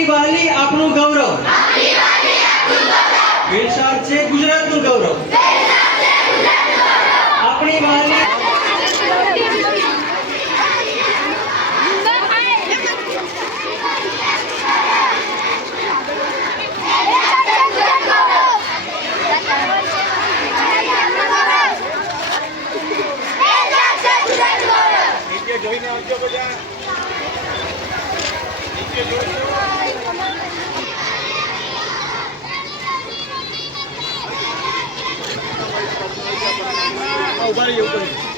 આપણી વાલી આપણું ગૌરવ, વેલસાડ છે ગુજરાતનું ગૌરવ, આપણી વાલી જોઈને આવજો બધા નીચે જોજો ઉભા રહી ઉપર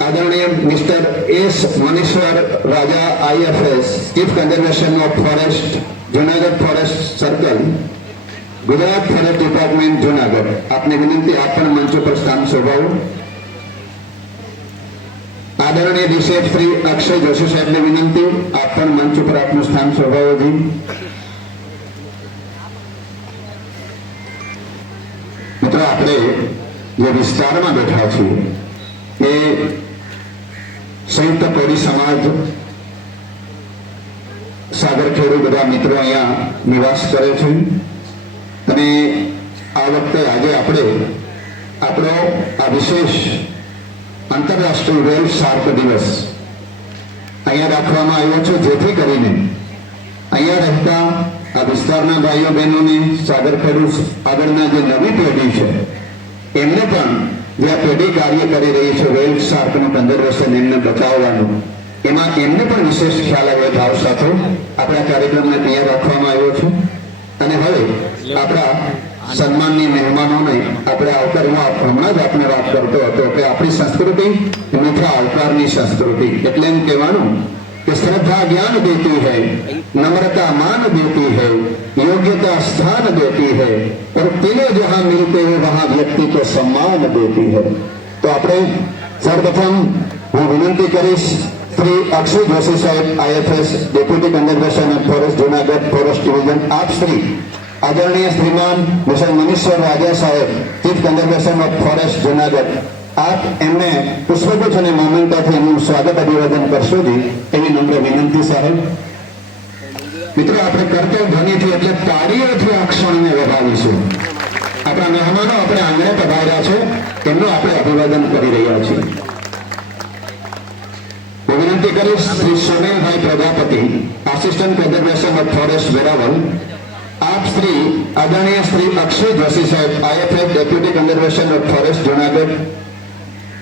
आदरणीय mister S Manishwar Raja IFS chief conservation of forest Junagadh forest circle Gujarat forest department Junagadh आपने विनंती आपण मंच पर स्थान शोभाव आदरणीय रिसेट श्री अक्षय जोशी साहेब ने विनंती आपण मंच पर आपનું સ્થાન શોભાવો जी મિત્રો આપણે જે વિસ્તારમાં બેઠા છીએ એ संयुक्त कोड़ी समाज सागरखेड़ू बधा मित्रों अहींया निवास करे छे अने आ वखते आजे आपणे आपणो आ विशेष आंतरराष्ट्रीय वेल शार्क दिवस अहींया राखवामां आव्यो छे जेथी करीने अहींया रहता आ विस्तारना भाईओ बहनोने सागरखेड़ू आगळना जे नवी पेढ़ी छे एमने पण જે પેઢી કાર્ય કરી રહી છે વેલ શાર્કનું કન્ઝર્વેશન એમને બચાવવાનું એમાં એમને પણ વિશેષ ખ્યાલ આવ્યો ભાવ સાથે આપણા કાર્યક્રમને તૈયાર રાખવામાં આવ્યો છે અને હવે આપણા સન્માનની મહેમાનોને આપણે આવકારવા હમણાં જ આપણે વાત કરતો હતો કે આપણી સંસ્કૃતિ મીઠા આવકારની સંસ્કૃતિ એટલે એમ કહેવાનું कि श्रद्धा ज्ञान देती है, नम्रता मान देती है, योग्यता स्थान देती है और तीनों जहां मिलते हैं वहां व्यक्ति को सम्मान देती है। तो આપણે સર્વપ્રથમ હું વિનંતી કરીશ શ્રી અક્ષય જોશી સાહેબ IFS deputy conservation of forest Junagadh forest division આપ શ્રી આદરણીય શ્રીમાન મિસ્ટર મનીષર રાજા સાહેબ chief conservation of forest Junagadh આપ એમને પુષ્પગુચ્છ અને મોમેન્ટોથી એમનું સ્વાગત અભિવાદન કરશો જી એવી નમ્ર વિનંતી સાહેબ। મિત્રો આપણે કર્તવ્ય ધ્વનિથી એટલે તાળીઓથી આ ક્ષણને વધાવીશું। આપણા મહેમાનો આપણે આંગણે પધાર્યા છે તેમનું આપણે અભિવાદન કરી રહ્યા છીએ। હું વિનંતી કરીશ Shri Somelbhai Prajapati assistant conservation of forest Veraval આપ શ્રી આદરણીય શ્રી અક્ષય જોશી સાહેબ IFS deputy conservation of forest Junagadh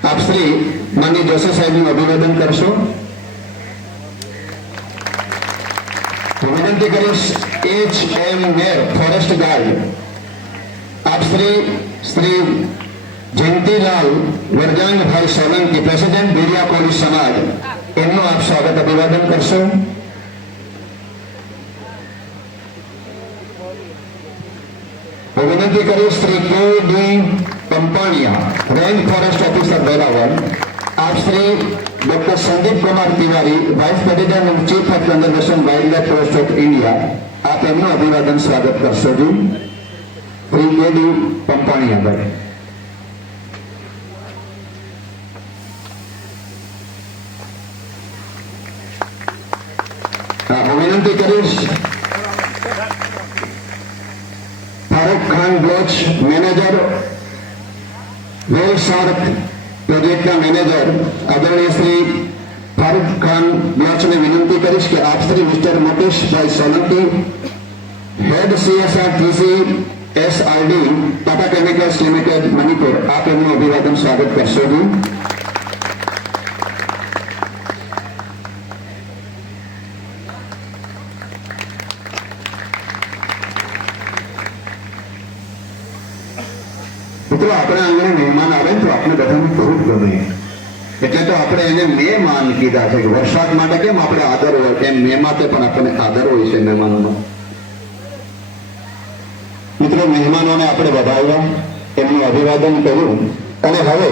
આપ શ્રી માનની જોશી સાહેબનું અભિવાદન કરશો। હું વિનંતી કરીશ HM મેર ફોરેસ્ટ ગાર્ડ આપ શ્રી જયંતિલાલ વરજાંગભાઈ સોલંકી પ્રેસિડેન્ટ બેરિયા કોળી સમાજ એમનું આપ સ્વાગત અભિવાદન કરશો। હું વિનંતી કરીશ Shri KD Kampaniya range forest officer Veraval આપ Shri doctor Sandeep Kumar Tiwari vice president and chief of conservation wildlife forest of India આપ એમનું અભિવાદન સ્વાગત કરશો જી શ્રી KD કંપાણીયા ભાઈ। હું વિનંતી કરીશ ફારૂક ખાન બ્લોચ મેનેજર વેલ શાર્ક પ્રોજેક્ટના મેનેજર આદરણીય શ્રી ફારૂક ખાન બ્લોચને વિનંતી કરીશ કે આપ શ્રી મિસ્ટર મુકેશભાઈ સોલંકી હેડ CSR TC SRD Tata chemicals limited Manipur આપ એમનું અભિવાદન સ્વાગત કરશો જી। મિત્રો આપણે આંગણે મહેમાન આવે તો આપણે બધાને ખૂબ ગમે એટલે તો આપણે એને મહેમાન કીધા છે કે વરસાદ માટે કેમ આપણે આદર હોય એમ મે માટે પણ આપણને આદર હોય છે મહેમાનોનો। મિત્રો મહેમાનોને આપણે વધાવ્યા એમનું અભિવાદન કર્યું અને હવે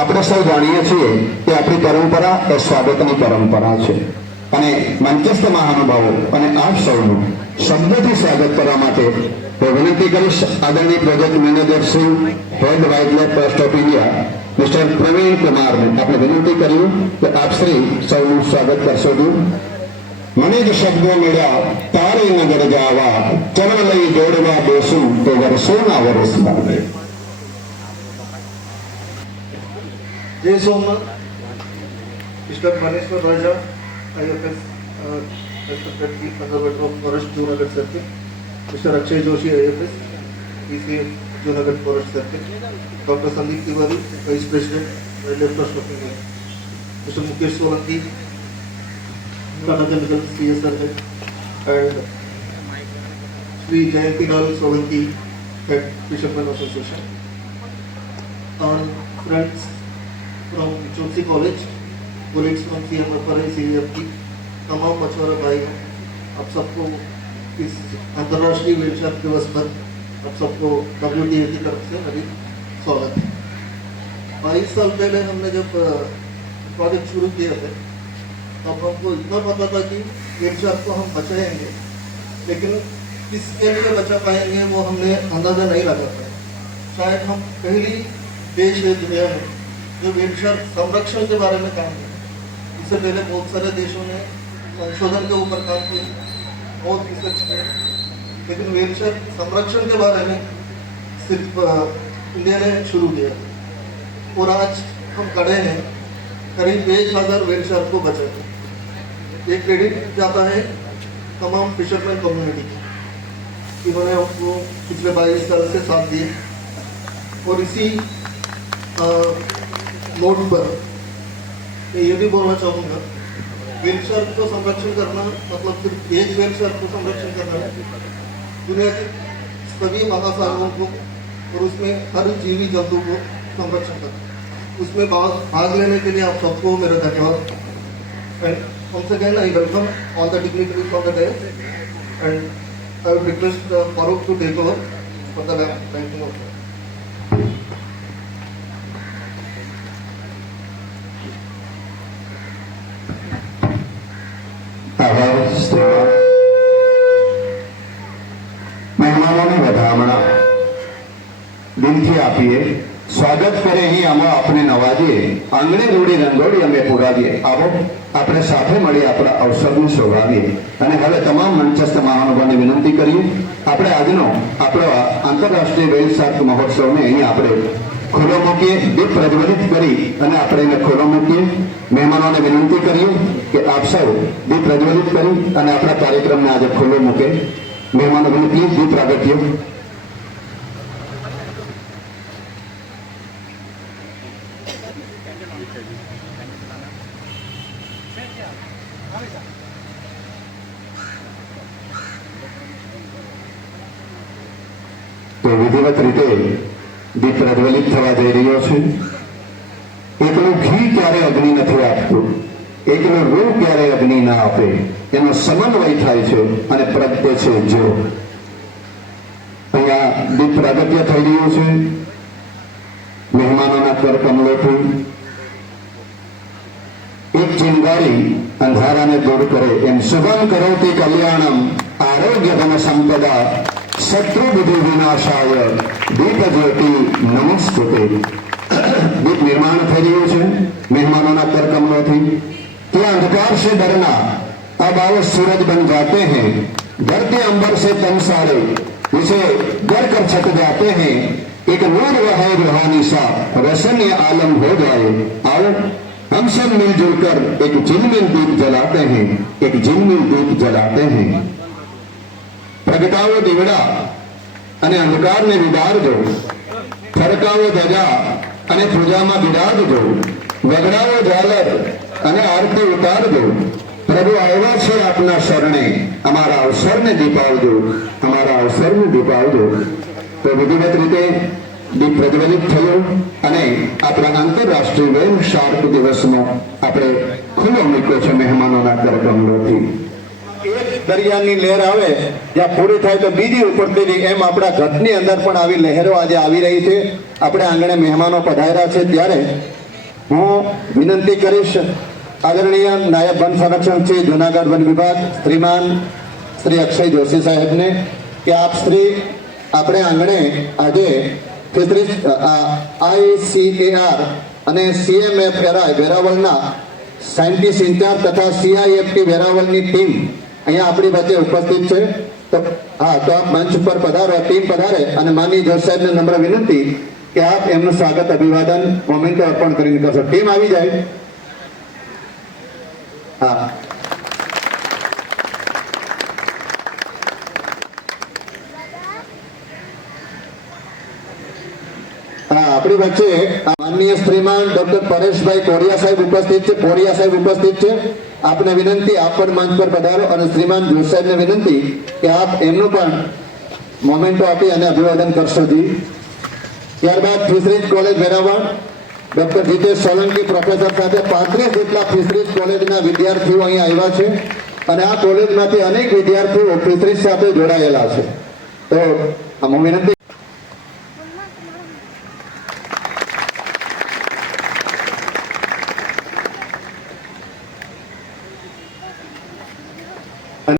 આપણે સૌ જાણીએ છીએ કે આપણી પરંપરા એ સ્વાગતની પરંપરા છે અને મંચસ્થ મહાનુભાવો અને આપ સૌનું શબ્દથી સ્વાગત કરવા માટે તો વિનંતી કરીશ આદરણીય project manager Shri head wildlife forest of India mister Praveen કુમારને આપણે વિનંતી કર્યું કે આપ શ્રી સૌનું સ્વાગત કરશો જી। મને જ શબ્દો મળ્યા તારે નગર જાવા ચરણ લઈ દોડવા બેસું તો વર્ષોના વર્ષ લાગે। जय Somnath mister Maneswar Raja IFS respected chief conservator of forest Junagadh circuit, Mr. Akshay Joshi IFS ECF Junagadh forest circuit, Dr. Sandeep Tiwari vice president wildlife trust of India, Mr. Mukesh Solanki Tata Chemical CSR head and Sri Jayantilal Solanki head Fishermen Association and friends from Chonsi College, colleagues from CMFRI, CFP, तमाम मछुआरा भाई हैं, आप सबको इस अंतर्राष्ट्रीय वेलशार दिवस पर आप सबको WTA की तरफ से हार्दिक स्वागत है। 22 साल पहले हमने जब प्रोजेक्ट शुरू किए थे तब हमको इतना पता था कि वेलशार को हम बचाएंगे, लेकिन किसके लिए बचा पाएंगे वो हमने अंदाजा नहीं लगा पाया। शायद हम पहली देश है दुनिया में जो वेलशार संरक्षण के बारे में काम किया। इससे पहले बहुत सारे देशों ने संशोधन के ऊपर काम किया, बहुत रिसर्च किया, लेकिन वेलशार संरक्षण के बारे में सिर्फ इंडिया ने शुरू किया और आज हम खड़े हैं करीब 1000 वेलशार को बचाए। ये क्रेडिट जाता है तमाम फिशरमैन कम्युनिटी की, इन्होंने हमको पिछले 22 साल से साथ दिए। और इसी नोट पर मैं ये भी बोलना चाहूँगा, वेलशार को संरक्षण करना मतलब सिर्फ एक वेलशार को संरक्षण करना है, दुनिया के सभी महासागरों को और उसमें हर जीवी जंतु को संरक्षण करता है। उसमें भाग लेने के लिए आप सबको मेरा धन्यवाद। And once again I welcome all the dignitaries on the day and I would request Farooq to take over for the ranking of the આભાર શ્રીમાન. મહેમાનોને વધામણા દિલથી આપીએ, સ્વાગત કરે અહીં અમે આપને નવાજીએ, આંગણે દોડી રંગોળી અમે પુરાવીએ. આવો આપણે સાથે મળી આપણા અવસરને શોભાવીએ. અને હવે તમામ મંચસ્થ મહાનુભાવોને વિનંતી કરીએ, આપણે આજનો આપણો આંતરરાષ્ટ્રીય વેલ શાર્ક મહોત્સવને અહીં આપણે ખુલ્લો મૂકીએ, દીપ પ્રજ્વલિત કરી અને આપણે એને ખુલ્લો મૂકીએ. મહેમાનોને વિનંતી કરીએ કે આપ સૌ દીપ પ્રજ્વલિત કરી અને આપણા કાર્યક્રમને આજે ખુલ્લો મૂકે. મહેમાનો વિનંતી, દીપ પ્રાગટ્ય. તો વિધિવત રીતે દીપ પ્રજ્વલિત થવા જઈ રહ્યો છે. એકલું ઘી ક્યારે અગ્નિ નથી આપતું, એકલું રૂ ક્યારે અગ્નિ ના આપે, એનો સમન્વય થાય છે અને પ્રગટે છે જો. અહીંયા દીપ પ્રાગટ્ય થઈ રહ્યું છે. મહેમાનોના કર કમલોથી એક ચિંગારી અંધારાને દૂર કરે એમ શુભમ કરોતિ કલ્યાણમ આરોગ્ય ધન સંપદા શત્રુ બુદ્ધિ વિનાશાય દીપ જ્યોતિ નમસ્તુતે. દીપ નિર્માણ થઈ રહ્યું છે મહેમાનોના કર કમલોથી. कि अंधकार से डरना अब आओ सूरज बन जाते हैं, डरते अंबर से तन सारे उसे डर कर छट जाते हैं, एक नूर वह है रूहानी सा रोशन ये आलम हो जाए. आओ हम सब मिलजुल कर एक झिलमिल दीप जलाते हैं, एक झिलमिल दीप जलाते हैं. प्रगटाओ દીવડા અને અંધકારને વિદારજો, ફરકાવો ધજા અને પૂજામાં બિરાજજો, વગડાવો ઝાલર અને આરતી ઉતારજો. પ્રભુ આવ્યા છે આપના શરણે, અમારા અવસરને દીપાવજો, અમારા અવસરને દીપાવજો. તો વિધિવત રીતે દીપ પ્રજ્વલિત થયો અને આપણા આંતરરાષ્ટ્રીય વેલ શાર્ક દિવસનો આપણે ખુલ્લો મૂક્યો છે મહેમાનોના કરકમલોથી. એક દરિયાની લહેર આવે જ્યાં પૂરી થાય તો બીજી ઉપડતી, એમ આપણા ઘટની અંદર પણ આવી લહેરો આજે આવી રહી છે. આપણે આંગણે મહેમાનો પધાર્યા છે ત્યારે હું વિનંતી કરીશ આદરણીય નાયબ વન સંરક્ષક શ્રી જૂનાગઢ વન વિભાગ શ્રીમાન શ્રી અક્ષય જોશી સાહેબને કે આપ શ્રી આપણે આંગણે આજે ફિશરીઝ ICAR અને CMFRI વેરાવળના સાયન્ટિસ્ટ ઇન્ચાર્જ તથા CIFT વેરાવળની ટીમ અહીંયા આપણી વચ્ચે ઉપસ્થિત છે. તો હા, તો આપ મંચ ઉપર પધારો, ટીમ પધારે અને માનનીય જજ સાહેબને નમ્ર વિનંતી કે આપ એમનું સ્વાગત અભિવાદન મોમેન્ટો અર્પણ કરીને કરશો. ટીમ આવી જાય. હા, આપણી વચ્ચે માનનીય શ્રીમાન ડોક્ટર પરેશભાઈ કોરિયા સાહેબ ઉપસ્થિત છે. કોરિયા સાહેબ ઉપસ્થિત છે. આપને વિનંતી, આપ પણ મંચ પર પધારો અને શ્રીમાન જોશ સાહેબને વિનંતી કે આપ એમનું પણ મોમેન્ટો આપી અને અભિવાદન કરશો જી. ત્યારબાદ fisheries college Veraval doctor Jitesh Solanki professor સાથે 35 જેટલા ફિશરીઝ કોલેજના વિદ્યાર્થીઓ અહીંયા આવ્યા છે અને આ કોલેજમાંથી અનેક વિદ્યાર્થીઓ ફિશરીઝ સાથે જોડાયેલા છે. તો હું વિનંતી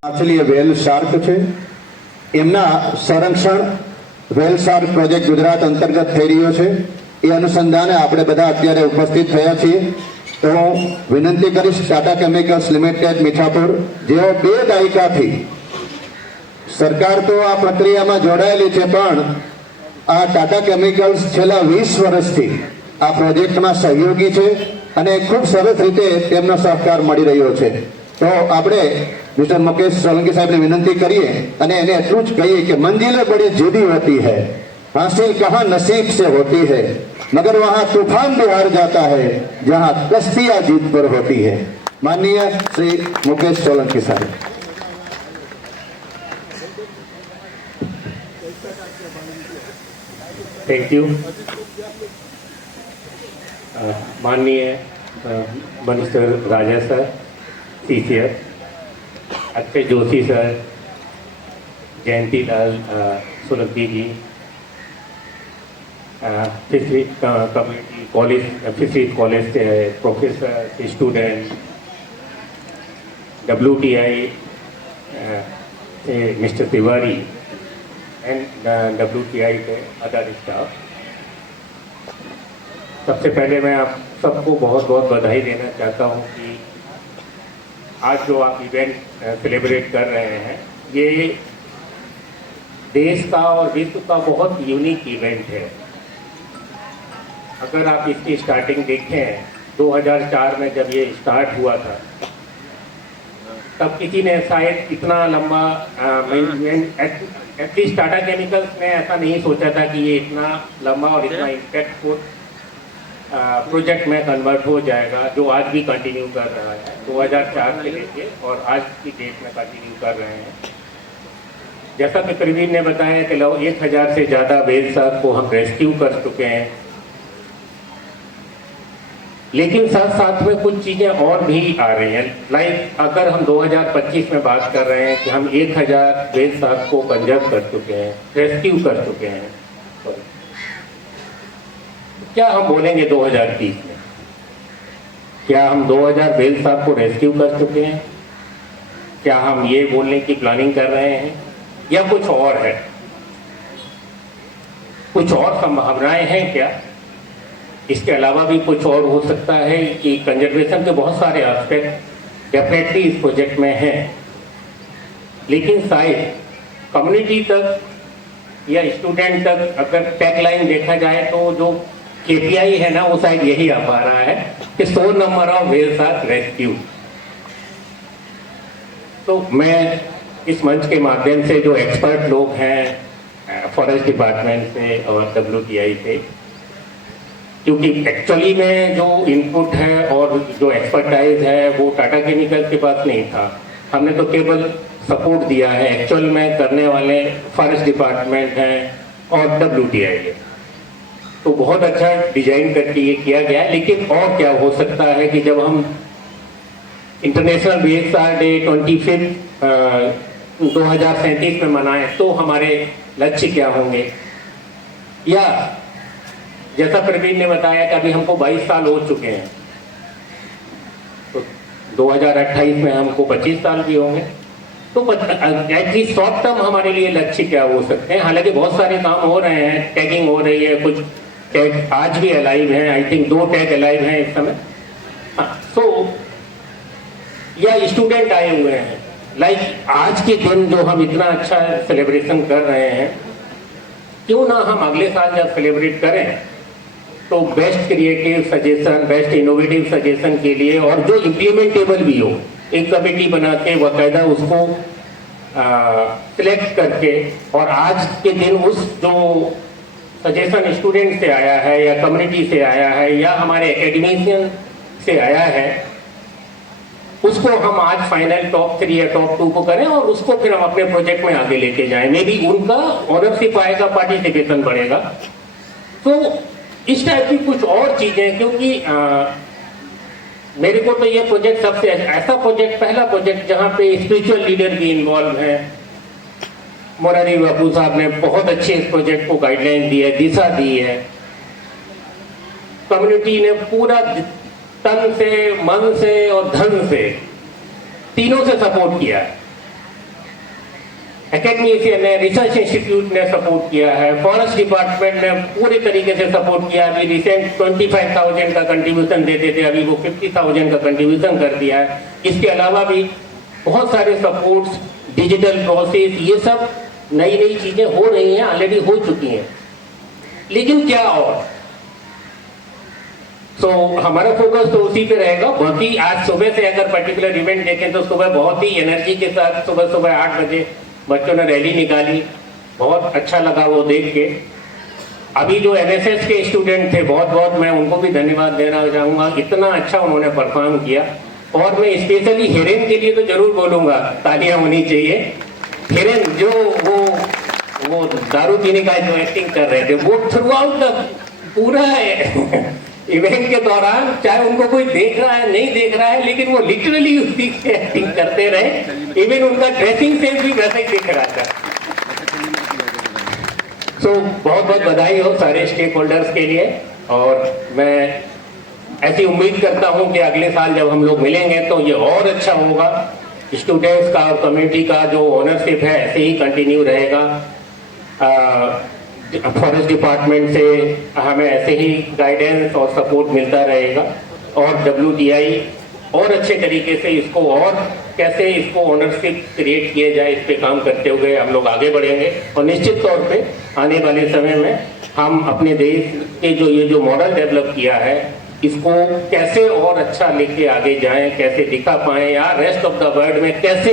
માછલી વેલ શાર્ક છે, એમના સંરક્ષણ વેલ શાર્ક પ્રોજેક્ટ ગુજરાત અંતર્ગત થઈ રહ્યો છે. એ અનુસંધાને આપણે બધા અત્યારે ઉપસ્થિત થયા છીએ. તો હું વિનંતી કરીશ ટાટા કેમિકલ્સ લિમિટેડ મીઠાપુર, જેઓ 2 દાયકાથી સરકાર તો આ પ્રક્રિયામાં જોડાયેલી છે, પણ આ ટાટા કેમિકલ્સ છેલ્લા 20 વર્ષથી આ પ્રોજેક્ટમાં સહયોગી છે અને ખૂબ સરસ રીતે તેમનો સહકાર મળી રહ્યો છે. તો આપણે મિસ્ટર મુકેશ સોલંકી સાહેબને વિનંતી કરીએ અને એને એટલું જ કહીએ કે મંजिलें बड़ी जुदी होती है, हासिल कहाँ नसीब से होती है, मगर वहाँ तूफान भी हार जाता है जहाँ कश्तियां जीत पर होती है. माननीय श्री मुकेश सोलंकी साहब. Thank you. माननीय minister Raja sir, CCF, Akshay Joshi sir, Jayanti Lal Solanki ji, fishery community college, fisheries college से प्रोफेसर, स्टूडेंट, WTI से मिस्टर तिवारी एंड WTI के अदर स्टाफ, सबसे पहले मैं आप सबको बहुत बहुत बधाई देना चाहता हूं कि आज जो आप इवेंट सेलिब्रेट कर रहे हैं, ये देश का और विश्व का बहुत यूनिक इवेंट है। अगर आप इसकी स्टार्टिंग देखें 2004 में जब ये स्टार्ट हुआ था, तब किसी ने शायद इतना लंबा एटलीस्ट टाटा केमिकल्स ने ऐसा नहीं सोचा था कि ये इतना लंबा और इतना इम्पैक्टफुल प्रोजेक्ट में कन्वर्ट हो जाएगा, जो आज भी कंटिन्यू कर रहा है 2004 से लेके और आज की डेट में कंटिन्यू कर रहे हैं। जैसा कि प्रवीण ने बताया कि लगभग 1000 से ज़्यादा वेल साहब को हम रेस्क्यू कर चुके हैं, लेकिन साथ साथ में कुछ चीज़ें और भी आ रही हैं। लाइक अगर हम 2025 में बात कर रहे हैं कि हम 1000 वेल साहब को कंजर्व कर चुके हैं, रेस्क्यू कर चुके हैं, क्या हम बोलेंगे 2030 में? क्या हम 2000 वेल साहब को रेस्क्यू कर चुके हैं? क्या हम ये बोलने की प्लानिंग कर रहे हैं या कुछ और है? कुछ और संभावनाएं हैं क्या? इसके अलावा भी कुछ और हो सकता है कि कंजर्वेशन के बहुत सारे एस्पेक्ट डेफिनेटली इस प्रोजेक्ट में हैं, लेकिन शायद कम्युनिटी तक या स्टूडेंट तक अगर टैगलाइन देखा जाए तो जो KPI है ना, वो शायद यही आ पा रहा है कि 100 number of whales are rescue. तो मैं इस मंच के माध्यम से जो एक्सपर्ट लोग हैं फॉरेस्ट डिपार्टमेंट से और WTI से, क्योंकि एक्चुअली में जो इनपुट है और जो एक्सपर्टाइज है वो टाटा केमिकल के पास नहीं था, हमने तो केवल सपोर्ट दिया है। एक्चुअल में करने वाले फॉरेस्ट डिपार्टमेंट हैं और WTI है, तो बहुत अच्छा डिजाइन करके ये किया गया है। लेकिन और क्या हो सकता है कि जब हम इंटरनेशनल BSR डे 25 2037 में मनाएं तो हमारे लक्ष्य क्या होंगे? या जैसा प्रवीण ने बताया कि अभी हमको 22 साल हो चुके हैं, तो 2028 में हमको 25 साल भी होंगे, तो एटलीस्ट शॉर्ट टर्म हमारे लिए लक्ष्य क्या हो सकते हैं? हालांकि बहुत सारे काम हो रहे हैं, टैगिंग हो रही है, कुछ टैग आज भी अलाइव हैं, आई थिंक 2 टैग अलाइव हैं इस समय। सो या स्टूडेंट आए हुए हैं, लाइक आज के दिन जो हम इतना अच्छा सेलिब्रेशन कर रहे हैं, क्यों ना हम अगले साल जब सेलिब्रेट करें तो best creative suggestion, best innovative suggestion के लिए और जो इम्प्लीमेंटेबल भी हो, एक कमेटी बना के बाकायदा उसको सिलेक्ट करके, और आज के दिन उस जो सजेशन स्टूडेंट से आया है या कम्युनिटी से आया है या हमारे एकेडमिशियन से आया है, उसको हम आज फाइनल टॉप 3 या टॉप 2 को करें और उसको फिर हम अपने प्रोजेक्ट में आगे लेके जाएं। मे बी उनका ऑनरशिप आएगा, पार्टिसिपेशन बढ़ेगा। तो इस टाइप की कुछ और चीजें, क्योंकि मेरे को तो ये प्रोजेक्ट सबसे ऐसा प्रोजेक्ट, पहला प्रोजेक्ट जहाँ पे स्पिरिचुअल लीडर भी इन्वॉल्व हैं। मोरारी बाबू साहब ने बहुत अच्छे इस प्रोजेक्ट को गाइडलाइन दी है, दिशा दी है। कम्युनिटी ने पूरा तन से, मन से और धन से, तीनों से सपोर्ट किया है। एकेडमिशियन ने, रिसर्च इंस्टीट्यूट ने सपोर्ट किया है, फॉरेस्ट डिपार्टमेंट ने पूरे तरीके से सपोर्ट किया। अभी रिसेंट 25,000 का कंट्रीब्यूशन देते थे, अभी वो 50,000 का कंट्रीब्यूशन कर दिया है। इसके अलावा भी बहुत सारे सपोर्ट्स, डिजिटल प्रोसेस, ये सब नई नई चीजें हो रही हैं, ऑलरेडी हो चुकी हैं। लेकिन क्या और हमारा फोकस तो उसी पे रहेगा। बाकी आज सुबह से अगर पर्टिकुलर इवेंट देखें तो सुबह बहुत ही एनर्जी के साथ सुबह 8 बजे बच्चों ने रैली निकाली, बहुत अच्छा लगा वो देख के। अभी जो NSS के स्टूडेंट थे, बहुत मैं उनको भी धन्यवाद देना चाहूँगा, इतना अच्छा उन्होंने परफॉर्म किया। और मैं स्पेशली हेरेन के लिए तो जरूर बोलूँगा, तालियां होनी चाहिए। हेरेन जो वो वो दारू पीने का जो एक्टिंग कर रहे थे वो थ्रू आउट द पूरा इवेंट के दौरान, चाहे उनको कोई देख रहा है नहीं देख रहा है, लेकिन वो लिटरली उसकी एक्टिंग करते रहे। इवन उनका ड्रेसिंग सेंस भी वैसा ही दिख रहा था। सो बहुत बहुत बधाई हो सारे स्टेक होल्डर्स के लिए, और मैं ऐसी उम्मीद करता हूं कि अगले साल जब हम लोग मिलेंगे तो ये और अच्छा होगा। स्टूडेंट्स का और कम्युनिटी का जो ओनरशिप है ऐसे ही कंटिन्यू रहेगा। फॉरेस्ट डिपार्टमेंट से हमें ऐसे ही गाइडेंस और सपोर्ट मिलता रहेगा, और WTI और अच्छे तरीके से इसको और कैसे इसको ओनरशिप क्रिएट किया जाए इस पे काम करते हुए हम लोग आगे बढ़ेंगे। और निश्चित तौर पे आने वाले समय में हम अपने देश के ये जो मॉडल डेवलप किया है इसको कैसे और अच्छा लेके आगे जाएं, कैसे दिखा पाएं या रेस्ट ऑफ द वर्ल्ड में कैसे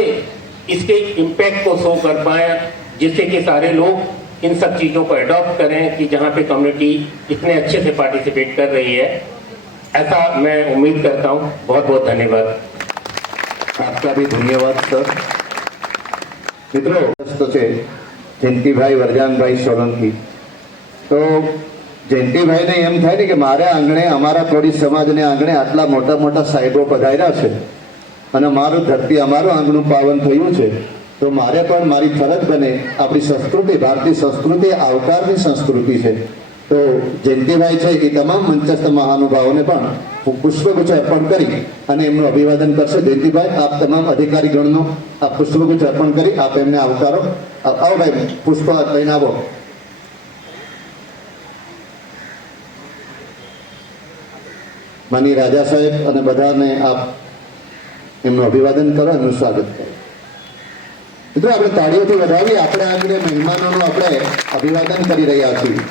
इसके इम्पैक्ट को शो कर पाएं, जिससे कि सारे लोग इन सब चीज़ों को अडॉप्ट करें कि जहाँ पे कम्युनिटी इतने अच्छे से पार्टिसिपेट कर रही है। ऐसा मैं उम्मीद करता हूँ। बहुत बहुत धन्यवाद। आपका भी धन्यवाद सर। મિત્રો તો છે જયંતિભાઈ વરજાનભાઈ સોલંકી। તો જયંતિભાઈને એમ થાય ને કે મારા આંગણે, અમારા કોળી સમાજને આંગણે આટલા મોટા મોટા સાહેબો પધાર્યા છે અને મારું ધરતી, અમારું આંગણું પાવન થયું છે, તો મારે પણ મારી ફરજ બને। આપણી સંસ્કૃતિ, ભારતીય સંસ્કૃતિ આવકારની સંસ્કૃતિ છે। તો જયંતિભાઈ છે એ તમામ મંચસ્થ મહાનુભાવોને પણ પુષ્પગુચ્છ અર્પણ કરી અને એમનું અભિવાદન કરશે। જયંતિભાઈ, આપ તમામ અધિકારીગણનો આ પુષ્પગુચ્છ અર્પણ કરી આપ એમને આવકારો। આવો ભાઈ, પુષ્પ લઈને આવો। માની રાજા સાહેબ અને બધાને આપ એમનું અભિવાદન કરો, એમનું સ્વાગત કરો। મિત્રો આપણે તાળીઓથી વધાવી આપણે આગળ મહેમાનોનું આપણે અભિવાદન કરી રહ્યા છીએ।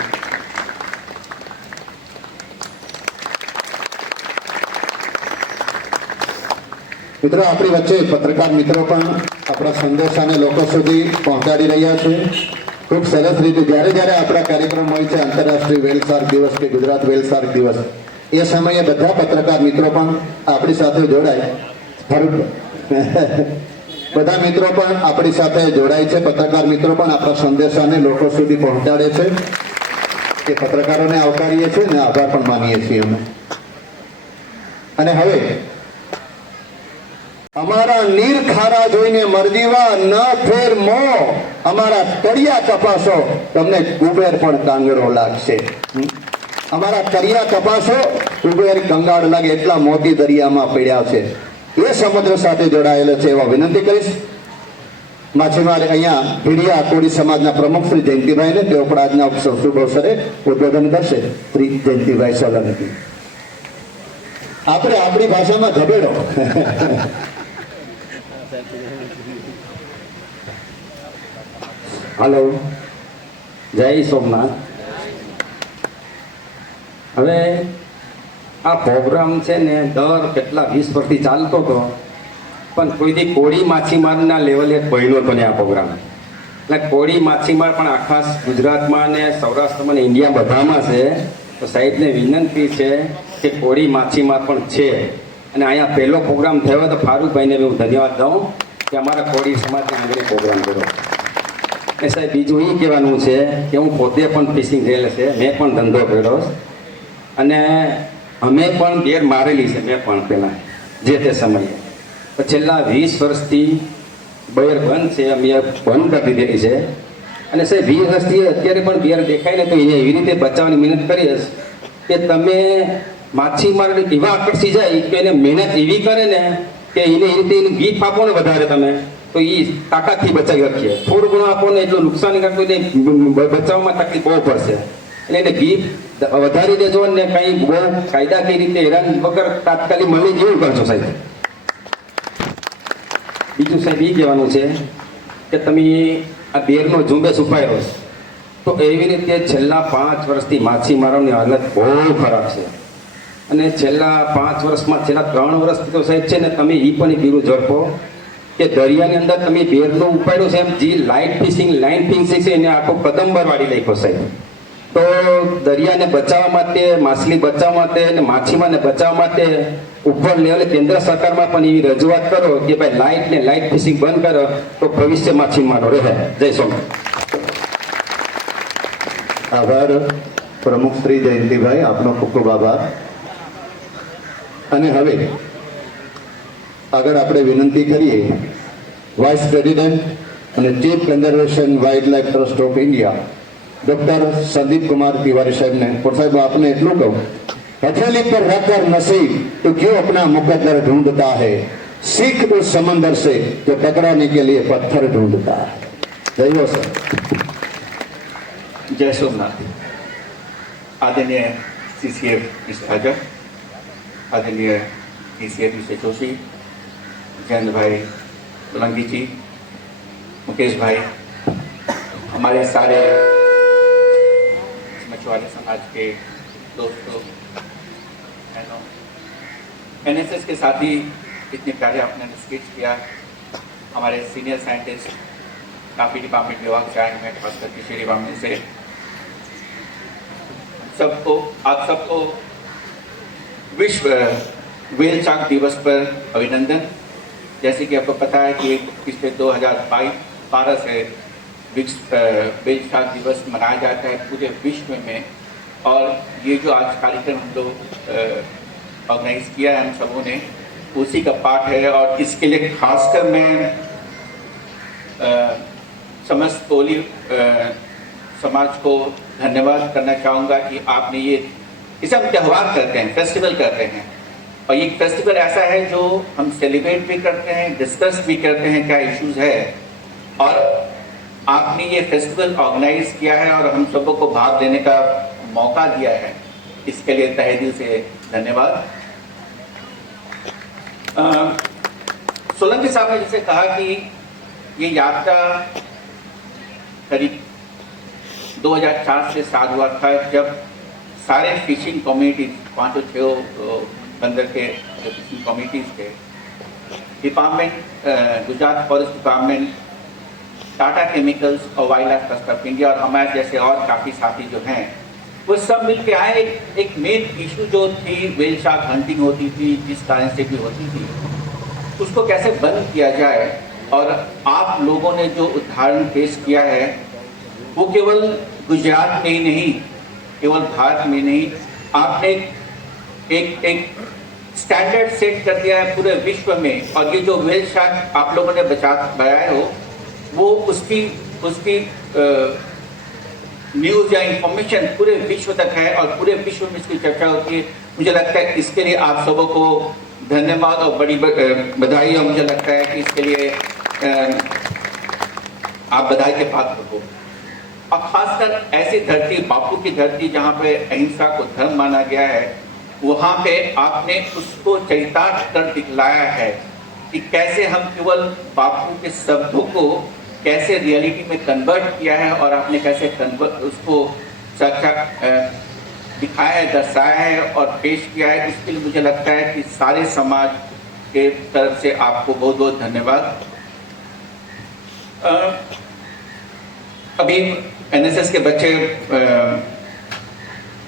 મિત્રો આપણી વચ્ચે પત્રકાર મિત્રો પણ આપણા સંદેશાને લોકો સુધી પહોંચાડી રહ્યા છે। ખૂબ સરસ રીતે જ્યારે જ્યારે આપણા કાર્યક્રમ હોય છે, આંતરરાષ્ટ્રીય વેલ શાર્ક દિવસ કે ગુજરાત વેલ શાર્ક દિવસ, એ સમયે બધા પત્રકાર મિત્રો પણ આપણી સાથે જોડાય। બધા મિત્રો પણ આપણી સાથે જોડાય છે। પત્રકાર મિત્રો પણ આપણા સંદેશાને લોકો સુધી પહોંચાડે છે। એ પત્રકારોને આવકારીએ છીએ ને આભાર પણ માનીએ છીએ અમે। અને હવે અમારા નીર ખારા જોઈને મરજીવા ન ફેર મો, અમારા કડિયા તપાસો તમને કુબેર પણ કાંગરો લાગશે। અમારા કડિયા તપાસો, કુબેર કંગાળ લાગે એટલા મોતી દરિયામાં પડ્યા છે। એ સમુદ્ર સાથે જોડાયેલો છે એવા વિનંતી કરીશ માછીમાર અહીંયા ભીડિયા કોળી સમાજના પ્રમુખ શ્રી જયંતિભાઈને, તેઓ પણ આજના શુભ અવસરે ઉદ્બોધન કરશે। શ્રી જયંતિભાઈ સોલંકી, આપણે આપણી ભાષામાં ધબેડો। हेलो, जय सोमनाथ। હવે આ પ્રોગ્રામ છે ને દર કેટલા 20 વર્ષથી ચાલતો હતો, પણ કોઈથી કોળી માછીમારના લેવલે બન્યો હતો ને આ પ્રોગ્રામ। એટલે કોળી માછીમાર પણ આખા ગુજરાતમાં ને સૌરાષ્ટ્રમાં ને ઇન્ડિયા બધામાં છે। તો સાહેબને વિનંતી છે કે કોળી માછીમાર પણ છે, અને અહીંયા પહેલો પ્રોગ્રામ થયો તો ફારૂકભાઈને હું ધન્યવાદ દઉં કે અમારા કોળી સમાજને આંગણે પ્રોગ્રામ કર્યો। એ સાહેબ બીજું એ કહેવાનું છે કે હું પોતે પણ ફિશિંગ થયેલ છે, મેં પણ ધંધો કર્યો અને અમે પણ બેર મારેલી છે। મેં પણ પહેલાં જે તે સમયે, તો છેલ્લા 20 વર્ષથી બેર બંધ છે, અમે બંધ કરી દીધેલી છે। અને સાહેબ 20 વર્ષથી અત્યારે પણ બેર દેખાય ને તો એને એવી રીતે બચાવવાની મહેનત કરીશ કે તમે માછીમાર એવા આકર્ષી જાય કે એને મહેનત એવી કરે ને કે એને એ રીતે એનું ગીફ આપો ને વધારે તમે, તો એ તાકાતથી બચાવી રાખીએ। થોડું ઘણું આપો ને એટલું નુકસાન કરતું એને બચાવવામાં તકલીફ બહુ પડશે। એટલે એને ગીફ વધારી દેજો ને કંઈ બહુ કાયદાકીય રીતે હેરાન વગર તાત્કાલિક મળી જેવું કરજો સાહેબ। બીજું સાહેબ એ કહેવાનું છે કે તમે આ બેરનો ઝુંબેશ ઉપાડ્યો તો એવી રીતે છેલ્લા 5 વર્ષથી માછીમારોની હાલત બહુ ખરાબ છે। અને છેલ્લા 5 વર્ષમાં છેલ્લા 3 વર્ષથી તો સાહેબ છે ને તમે એ પણ બીરું ઝડપો કે દરિયાની અંદર તમે બેરનો ઉપાડ્યો છે, એમ જે લાઇટ ફિશિંગ લાઇન ફિશિંગ છે એને આખો કદંબર વાળી નાખ્યો સાહેબ। તો દરિયાને બચાવવા માટે, માછલી બચાવવા માટે અને માછીમારને બચાવવા માટે ઉપર લેવલે કેન્દ્ર સરકારમાં પણ એવી રજૂઆત કરો કે ભાઈ લાઇટ ફિશિંગ બંધ કરો તો ભવિષ્ય માછીમારો રહે। જય સોમનાથ। આભાર પ્રમુખ શ્રી જયંતિભાઈ, આપનો ખૂબ ખૂબ આભાર. અને હવે આગળ આપણે વિનંતી કરીએ વાઇસ પ્રેસિડેન્ટ અને chief conservation wild life trust of India doctor Sandeep Kumar Tiwari साहब ने. और साहब आपने એટલું કહું, हथेली पर रखकर नसीब तो क्यों अपना मुकद्दर ढूंढता है, सीख उस समंदर से जो टकराने के लिए पत्थर ढूंढता है. जय हो सर. जय सोमनाथ. आदरणीय CCF मिस्टर राजा, आदरणीय CCF मिस्टर जोशी, जयंत भाई सोलंकी जी, मुकेश भाई, हमारे सारे मछुआरे समाज के दोस्तों, बहनों, NSS के साथी, इतने प्यारे आपने स्पीच किया. हमारे सीनियर साइंटिस्ट काफ़ी डिपार्टमेंट विभाग से आए हैं, खासकर कृषि डिपार्टमेंट से. सबको आप सबको विश्व व्हेल शार्क दिवस पर अभिनंदन. जैसे कि आपको पता है कि पिछले 2012 से विश्व व्हेल शार्क दिवस मनाया जाता है पूरे विश्व में. और ये जो आज कार्यक्रम हम लोग ऑर्गेनाइज किया है हम सबों ने, उसी का पार्ट है. और इसके लिए खासकर मैं समस्त कोली समाज को धन्यवाद करना चाहूँगा कि आपने इसे हम त्यौहार करते हैं, फेस्टिवल करते हैं. और ये फेस्टिवल ऐसा है जो हम सेलिब्रेट भी करते हैं, डिस्कस भी करते हैं क्या इश्यूज है. और आपने ये फेस्टिवल ऑर्गेनाइज किया है और हम सबों को भाग लेने का मौका दिया है, इसके लिए तहे दिल से धन्यवाद. सोलंकी साहब ने जैसे कहा कि ये यात्रा करीब 2004 से स्टार्ट हुआ था, जब सारे फिशिंग कम्युनिटीज 5-6 बंदर के जो फिशिंग कम्युनिटीज थे, department Gujarat forest department, Tata chemicals और wild life trust of India और हमारे जैसे और काफ़ी साथी जो हैं, वो सब मिल के आए. एक मेन इशू जो थी व्हेल शार्क हंटिंग होती थी, जिस कारण से भी होती थी, उसको कैसे बंद किया जाए. और आप लोगों ने जो उदाहरण पेश किया है वो केवल गुजरात में ही नहीं, केवल भारत में नहीं, आपने एक स्टैंडर्ड सेट कर दिया है पूरे विश्व में. और ये जो व्हेल शार्क आप लोगों ने बताया हो, वो उसकी न्यूज़ या इंफॉर्मेशन पूरे विश्व तक है और पूरे विश्व में इसकी चर्चा होती है. मुझे लगता है इसके लिए आप सबों को धन्यवाद और बड़ी बधाई. और मुझे लगता है कि इसके लिए आप बधाई के पात्र हो. और खासकर ऐसी धरती, बापू की धरती, जहाँ पे अहिंसा को धर्म माना गया है, वहाँ पे आपने उसको चरितार्थ कर दिखलाया है कि कैसे हम केवल बापू के शब्दों को कैसे रियलिटी में कन्वर्ट किया है और आपने कैसे उसको दिखाया है, दर्शाया है और पेश किया है. इसके लिए मुझे लगता है कि सारे समाज के तरफ से आपको बहुत बहुत धन्यवाद. अभी NSS के बच्चे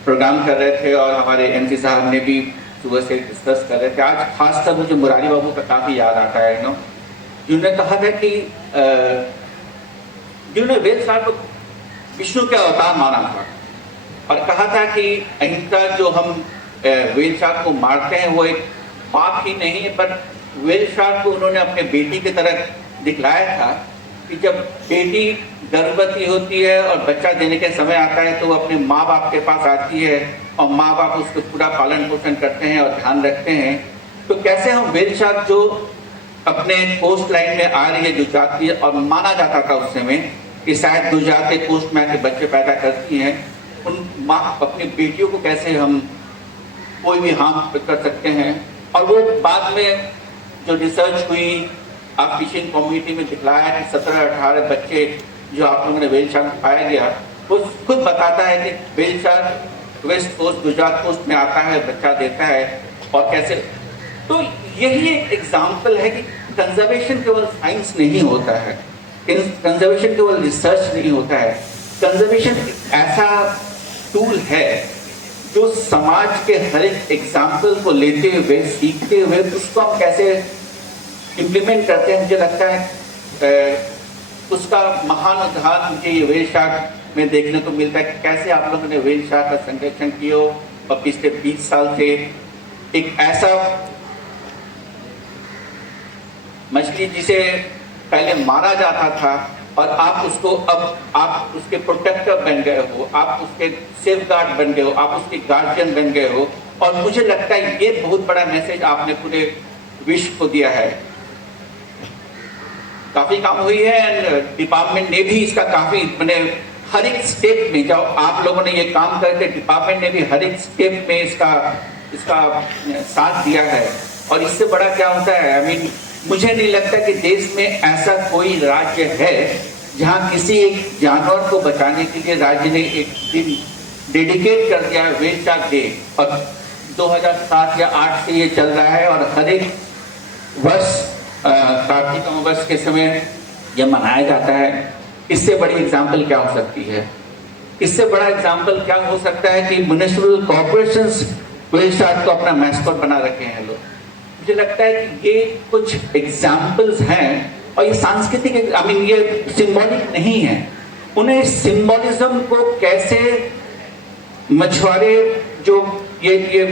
प्रोग्राम कर रहे थे और हमारे MC साहब ने भी सुबह से डिस्कस कर रहे थे. आज खासकर मुझे मुरारी बाबू का काफ़ी याद आता है जिन्होंने कहा था कि जिन्होंने व्हेल शार्क को विष्णु के अवतार माना था और कहा था कि अहिंसा जो हम व्हेल शार्क को मारते हैं वो एक पाप ही नहीं है, पर व्हेल शार्क को उन्होंने अपने बेटी की तरह दिखलाया था कि जब बेटी गर्भवती होती है और बच्चा देने के समय आता है तो वो अपने माँ बाप के पास आती है और माँ बाप उसको पूरा पालन पोषण करते हैं और ध्यान रखते हैं. तो कैसे हम व्हेल शार्क जो अपने कोस्ट लाइन में आ रही है जो जाती है और माना जाता था उस समय कि शायद गुजरात के कोस्ट में आके बच्चे पैदा करती हैं, उन माँ अपनी बेटियों को कैसे हम कोई भी हार्म कर सकते हैं. और वो बाद में जो रिसर्च हुई, आप फिशिंग कम्युनिटी में दिखलाया कि 17-18 बच्चे जो आप लोगों ने व्हेल शार्क पाया गया, वो खुद बताता है कि whale shark west coast Gujarat coast में आता है, बच्चा देता है और कैसे. तो यही एक एग्जाम्पल है कि कंजर्वेशन केवल साइंस नहीं होता है, कंजर्वेशन केवल रिसर्च नहीं होता है. कंजर्वेशन ऐसा टूल है जो समाज के हर एक एग्जाम्पल को लेते हुए, सीखते हुए उसको हम कैसे इम्प्लीमेंट करते हैं. मुझे लगता है उसका महान उदाहरण मुझे ये व्हेल शार्क में देखने को मिलता है कि कैसे आप लोगों ने व्हेल शार्क का संरक्षण किया और पिछले 20 साल से एक ऐसा मछली जिसे पहले मारा जाता था और आप उसको अब आप उसके प्रोटेक्टर बन गए हो, आप उसके सेफगार्ड बन गए हो, आप उसके गार्जियन बन गए हो। और मुझे लगता है ये बहुत बड़ा मैसेज आपने पूरे विश्व को दिया है। काफी काम हुई है एंड डिपार्टमेंट ने भी इसका काफी मैंने हर एक स्टेप में, जब आप लोगों ने ये काम करते डिपार्टमेंट ने भी हर एक स्टेप में इसका साथ दिया है। और इससे बड़ा क्या होता है, आई मीन मुझे नहीं लगता कि देश में ऐसा कोई राज्य है जहां किसी एक जानवर को बचाने के लिए राज्य ने एक दिन डेडिकेट कर दिया है व्हेल शार्क डे। और 2007 या 8 से ये चल रहा है और हर एक वर्ष कार्तिक अमावस के समय यह मनाया जाता है। इससे बड़ी एग्जाम्पल क्या हो सकती है? इससे बड़ा एग्जाम्पल क्या हो सकता है कि म्युनिसिपल कॉर्पोरेशंस व्हेल शार्क को अपना मैस्कॉट बना रखे हैं लोग। मुझे लगता है कि ये कुछ एग्जाम्पल्स हैं और ये सांस्कृतिक, आई मीन ये सिंबॉलिक नहीं है। उन्हें सिंबॉलिज्म को कैसे मछुआरे जो ये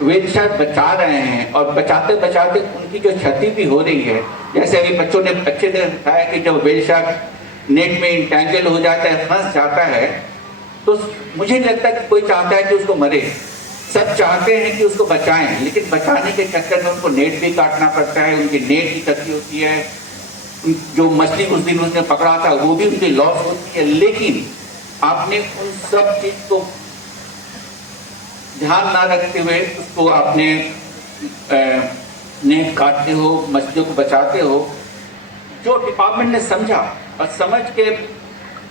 व्हेल शार्क बचा रहे हैं और बचाते बचाते उनकी जो क्षति भी हो रही है, जैसे अभी बच्चों ने अच्छे से बताया कि जब व्हेल शार्क नेट में इंटैंगल हो जाता है, फंस जाता है, तो मुझे नहीं लगता कि कोई चाहता है कि उसको मरे। सब चाहते हैं कि उसको बचाएं, लेकिन बचाने के चक्कर में उनको नेट भी काटना पड़ता है, उनकी नेट की क्षति होती है, जो मछली उस दिन उसने पकड़ा था वो भी उनकी लॉस होती है। लेकिन आपने उन सब चीज को ध्यान ना रखते हुए उसको आपने नेट काटते हो, मछलियों को बचाते हो। जो डिपार्टमेंट ने समझा और समझ के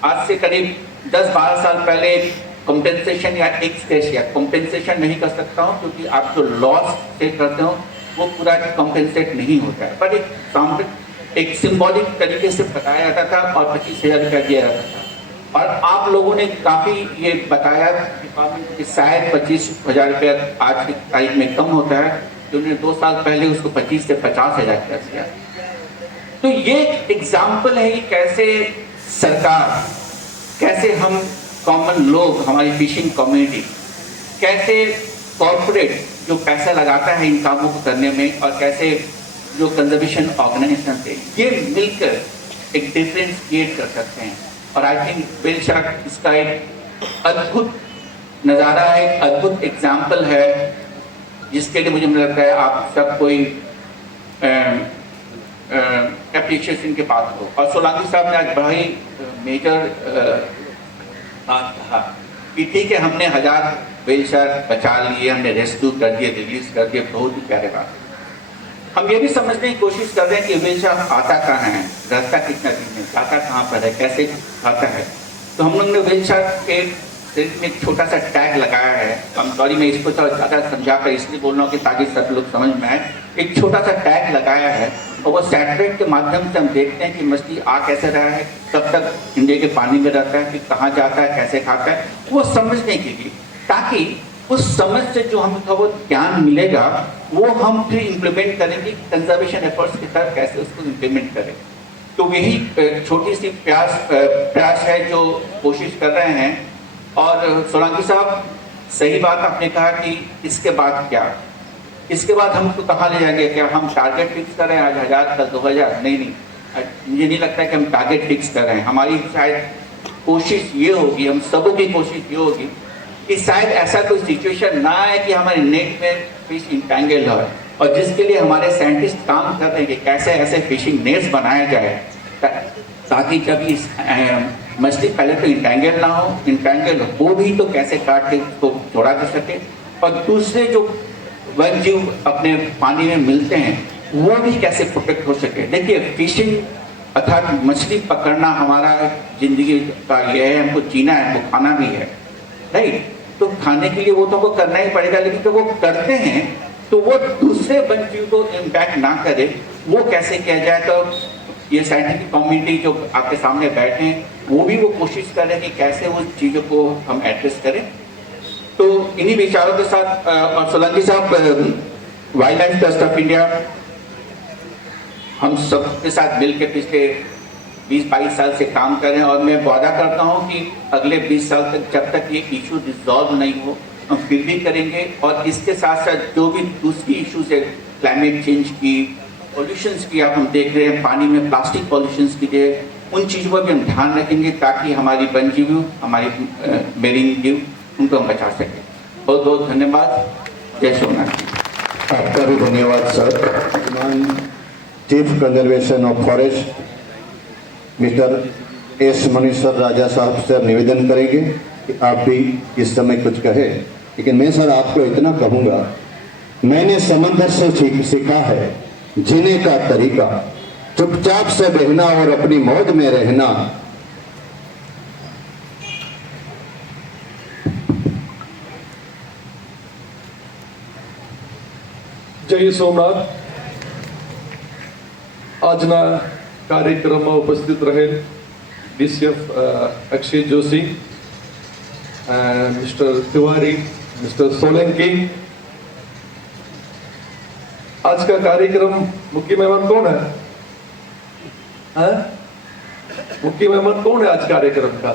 आज से करीब 10-12 साल पहले कॉम्पेंसेशन या एक्सग्रेशिया, कॉम्पेंसेशन नहीं कर सकता हूँ क्योंकि आप जो लॉस पे करते हो वो पूरा कॉम्पेंसेट नहीं होता है, पर एक सिंबॉलिक तरीके से बताया जाता था और 25,000 रुपया दिया जाता था। और आप लोगों ने काफी ये बताया डिपार्टमेंट कि शायद 25,000 रुपया आज की तारीख में कम होता है, तो उन्होंने 2 साल पहले उसको 25 से 50,000 कर दिया। तो ये एग्जाम्पल है कि कैसे सरकार, कैसे हम कॉमन लोग, हमारी फिशिंग कम्युनिटी, कैसे कॉर्पोरेट जो पैसा लगाता है इन कामों को करने में और कैसे जो कंजर्वेशन ऑर्गेनाइजेशन है ये मिलकर एक डिफरेंस क्रिएट कर सकते हैं। और आई थिंक व्हेल शार्क इसका एक अद्भुत नज़ारा है, एक अद्भुत एग्जाम्पल है, जिसके लिए मुझे लगता है आप सब कोई एप्रिशिएशन के पास हो। और सोलंकी साहब ने आज बड़ा ही मेजर बात कहा कि ठीक है हमने 1000 व्हेल शार्क बचा लिए, हमने रेस्क्यू कर दिए, रिलीज कर दिए, बहुत ही प्यारे बात। हम ये भी समझने की कोशिश कर रहे हैं कि व्हेल शार्क आता कहाँ है, रास्ता कितना दिन में, जाता कहाँ पर है, कैसे आता है। तो हम लोग ने व्हेल शार्क के शरीर में एक छोटा सा टैग लगाया है। हम सॉरी मैं इसको थोड़ा ज़्यादा समझा कर इसलिए बोल रहा हूँ कि ताकि सब लोग समझ में आए। एक छोटा सा टैग लगाया है और वो सैटेलाइट के माध्यम से हम देखते हैं कि मछली आ कैसे रहा है, कब तक इंडिया के पानी में रहता है, फिर कहाँ जाता है, कैसे खाता है, वो समझने के लिए, ताकि उस समझ से जो हमको वो ज्ञान मिलेगा वो हम फिर इम्प्लीमेंट करेंगे कंजर्वेशन एफर्ट्स की तरफ कैसे उसको इम्प्लीमेंट करें। तो यही छोटी सी प्रयास है जो कोशिश कर रहे हैं। और सोलंकी साहब सही बात आपने कहा कि इसके बाद क्या, इसके बाद हम तो कहाँ ले जाएंगे, क्या हम टारगेट फिक्स कर रहे हैं आज 1000 कल 2000? नहीं, मुझे नहीं लगता कि हम टारगेट फिक्स कर रहे हैं। हमारी शायद कोशिश ये होगी, हम सबों की कोशिश ये होगी कि शायद ऐसा कोई सिचुएशन ना आए कि हमारे नेट में फिश इंटैंगल हो, और जिसके लिए हमारे साइंटिस्ट काम कर रहे हैं कि कैसे ऐसे फिशिंग नेट्स बनाया जाए ताकि जब इस मछली पहले तो इंटैंगल ना हो, इंटैंगल हो भी तो कैसे काट के उसको छोड़ा जा सके, और दूसरे जो वन्य जीव अपने पानी में मिलते हैं वो भी कैसे प्रोटेक्ट हो सके। देखिए फिशिंग अर्थात मछली पकड़ना हमारा जिंदगी का ये है, हमको जीना है, हमको खाना भी है, राइट। तो खाने के लिए वो तो हमको करना ही पड़ेगा, लेकिन तो वो करते हैं तो वो दूसरे वन्य जीव को इम्पैक्ट ना करे, वो कैसे किया जाए। तो ये साइंटिफिक कम्युनिटी जो आपके सामने बैठे हैं वो भी वो कोशिश कर रहे हैं कि कैसे वो चीज़ों को हम एड्रेस करें। तो इन्हीं विचारों के साथ और सोलंकी साहब wild life trust of India हम सब के साथ मिलकर पिछले 20-22 साल से काम कर रहे हैं और मैं वादा करता हूं कि अगले 20 साल तक जब तक ये इशू रिजॉल्व नहीं हो हम फिर भी करेंगे। और इसके साथ साथ जो भी दूसरी इशूज है, क्लाइमेट चेंज की, पॉल्यूशंस की, आप हम देख रहे हैं पानी में प्लास्टिक पॉल्यूशंस की, जो उन चीज़ों पर भी हम ध्यान रखेंगे ताकि हमारी वन जीव, हमारी मेरीन जीव, उनको हम बचा सकें। बहुत बहुत धन्यवाद। जय सोमनाथ। आपका भी धन्यवाद sir. Chief conservation of forest mister S Manishwar Raja साहब से निवेदन करेंगे कि आप भी इस समय कुछ कहे। लेकिन मैं सर आपको इतना कहूँगा, मैंने समंदर से सीखा है जीने का तरीका, चुपचाप से बहना और अपनी मौज में रहना। જય સોમનાથ। આજના કાર્યક્રમમાં ઉપસ્થિત રહેલ DCF Akshay Joshi, mister Tiwari, mister Solanki. आज का कार्यक्रम मुख्य मेहमान कौन है? मुख्य मेहमान कौन है आज कार्यक्रम का?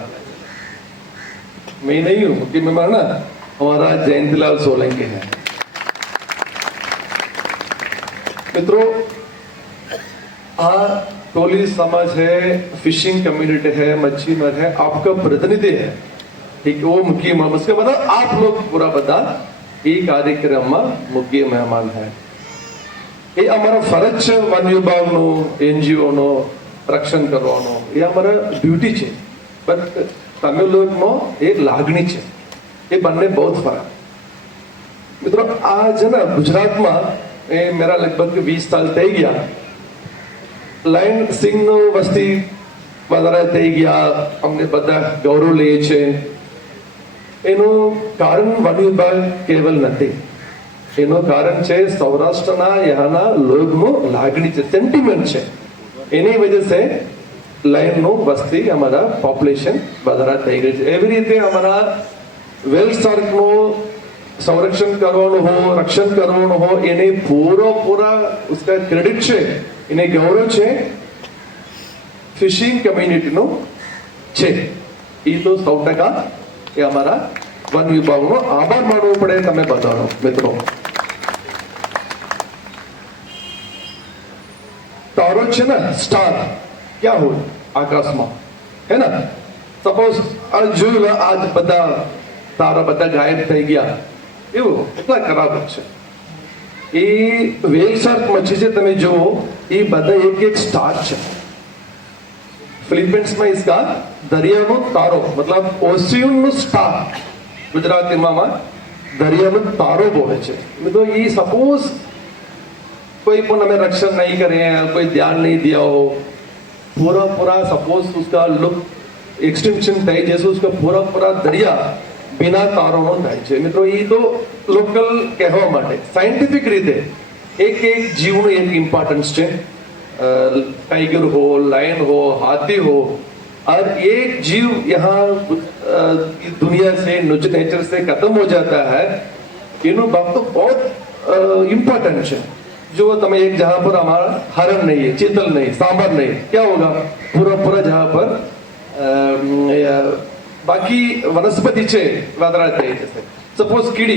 मैं नहीं हूं मुख्य मेहमान ना, हमारा जयंतीलाल सोलंकी है। मित्रों, टोली समाज है, फिशिंग कम्युनिटी है, मच्छीमार है, आपका प्रतिनिधि है, ठीक है, वो मुख्य मेहमान। उसका मतलब आप लोग पूरा बता ये कार्यक्रम में मुख्य मेहमान है। ये हमारा फरज है, वन विभाग नो, NGO नो रक्षण करवानो, ये हमारा ड्यूटी है। बट तमिल लोग में एक लागणी है, ये बनने बहुत फर्क। मित्रों, आज है ना गुजरात में मेरा लगभग 20 साल થઈ ગયા। લાયન સિંહનો વસ્તી વધારે થઈ ગયા, અમને બધા ગૌરવ લે છે। એનું કારણ વન વિભાગ કેવલ નથી, એનું કારણ છે સૌરાષ્ટ્રના યહાના લોગનો લાગણી છે, સેન્ટિમેન્ટ છે। એની વજહ से લાયનનો વસ્તી અમારા પોપ્યુલેશન વધારે થઈ ગઈ છે। એવી રીતે અમારા વેલ શાર્કનો संरक्षण करवानो हो, रक्षण करवानो हो, इन्हें पूरा उसका क्रेडिट छे, इन्हें गौरव छे फिशिंग कम्युनिटी नो छे। ई तो 100% ये हमारा वन विभाग नो आभार मानवो पड़े। तमे बताओ मित्रों, तारो छे ना, स्टार क्या हो आकाश में, है ना। सपोज आज जो आज बदा तारा बदा गायब થઈ ગયા, એવું એટલા ખરાબ છે। એ વેલ શાર્ક મચ્છી છે, તમે જુઓ એ બધા એક એક સ્ટાર છે। ફિલિપિન્સ में इसका દરિયાનો તારો मतलब ઓશિયન નો સ્ટાર, ગુજરાતીમાં દરિયાનો તારો બોલે છે। મિત્રો એ સપોઝ कोई પણ हमें रक्षण नहीं करे हैं, कोई ध्यान नहीं दिया हो, पूरा सपोज उसका लुक एक्सटिंक्शन થઈ जैसे उसका पूरा दरिया बिना तारों થાય છે। મિત્રો એ તો લોકલ કહેવા માટે, સાયન્ટિફિક રીતે એક જીવનું એક ઇમ્પોર્ટન્સ છે। टाइगर हो, लायन हो, हाथी हो, और एक जीव यहाँ दुनिया से, नेचर से खत्म हो जाता है, इनो बात तो बहुत इम्पोर्टेंट है। जो तमें एक जहां पर हमारा हरण नहीं है, चीतल नहीं, सांबर नहीं, क्या होगा पूरा जहां पर बाकी वनस्पति छे वादरा थे। जैसे सपोज कीड़ी,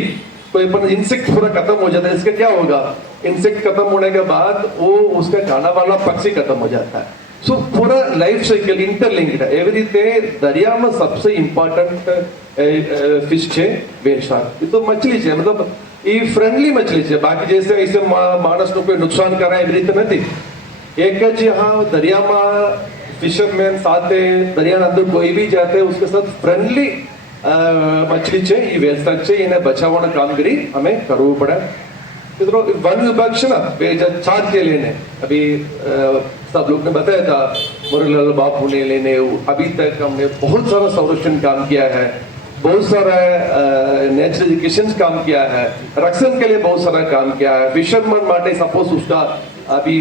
कोई पर इंसेक्ट पूरा खत्म हो जाता है, इसका क्या होगा, इंसेक्ट खत्म होने के बाद वो उसका खाना वाला पक्षी खत्म हो जाता है। सो पूरा लाइफ साइकिल इंटरलिंक्ड है। एवी रीते दरिया में सबसे इम्पोर्टंट फिश है व्हेल शार्क। ये तो मछली है, मतलब ये फ्रेंडली मछली है। बाकी जैसे ऐसे मानस को कोई नुकसान कराए एवी रीते नहीं। एक ज यहाँ दरिया में फिशरमैन साथ दरिया अंदर कोई भी जाते उसके साथ फ्रेंडली मछली है, ये व्हेल शार्क है, इन्हें बचावવાની कामगिरी हमें करવું પડે। मित्रों, वन विभाग છે ना 2004 के लेने, अभी सब लोग ने बताया था, मुरलीलाल बापू ने लेने, अभी तक हमने बहुत सारा संरक्षण काम किया है, बहुत सारा नेचुरल एजुकेशन काम किया है, रक्षण के लिए बहुत सारा काम किया है। फिशरमैन माटे सपोज उसका अभी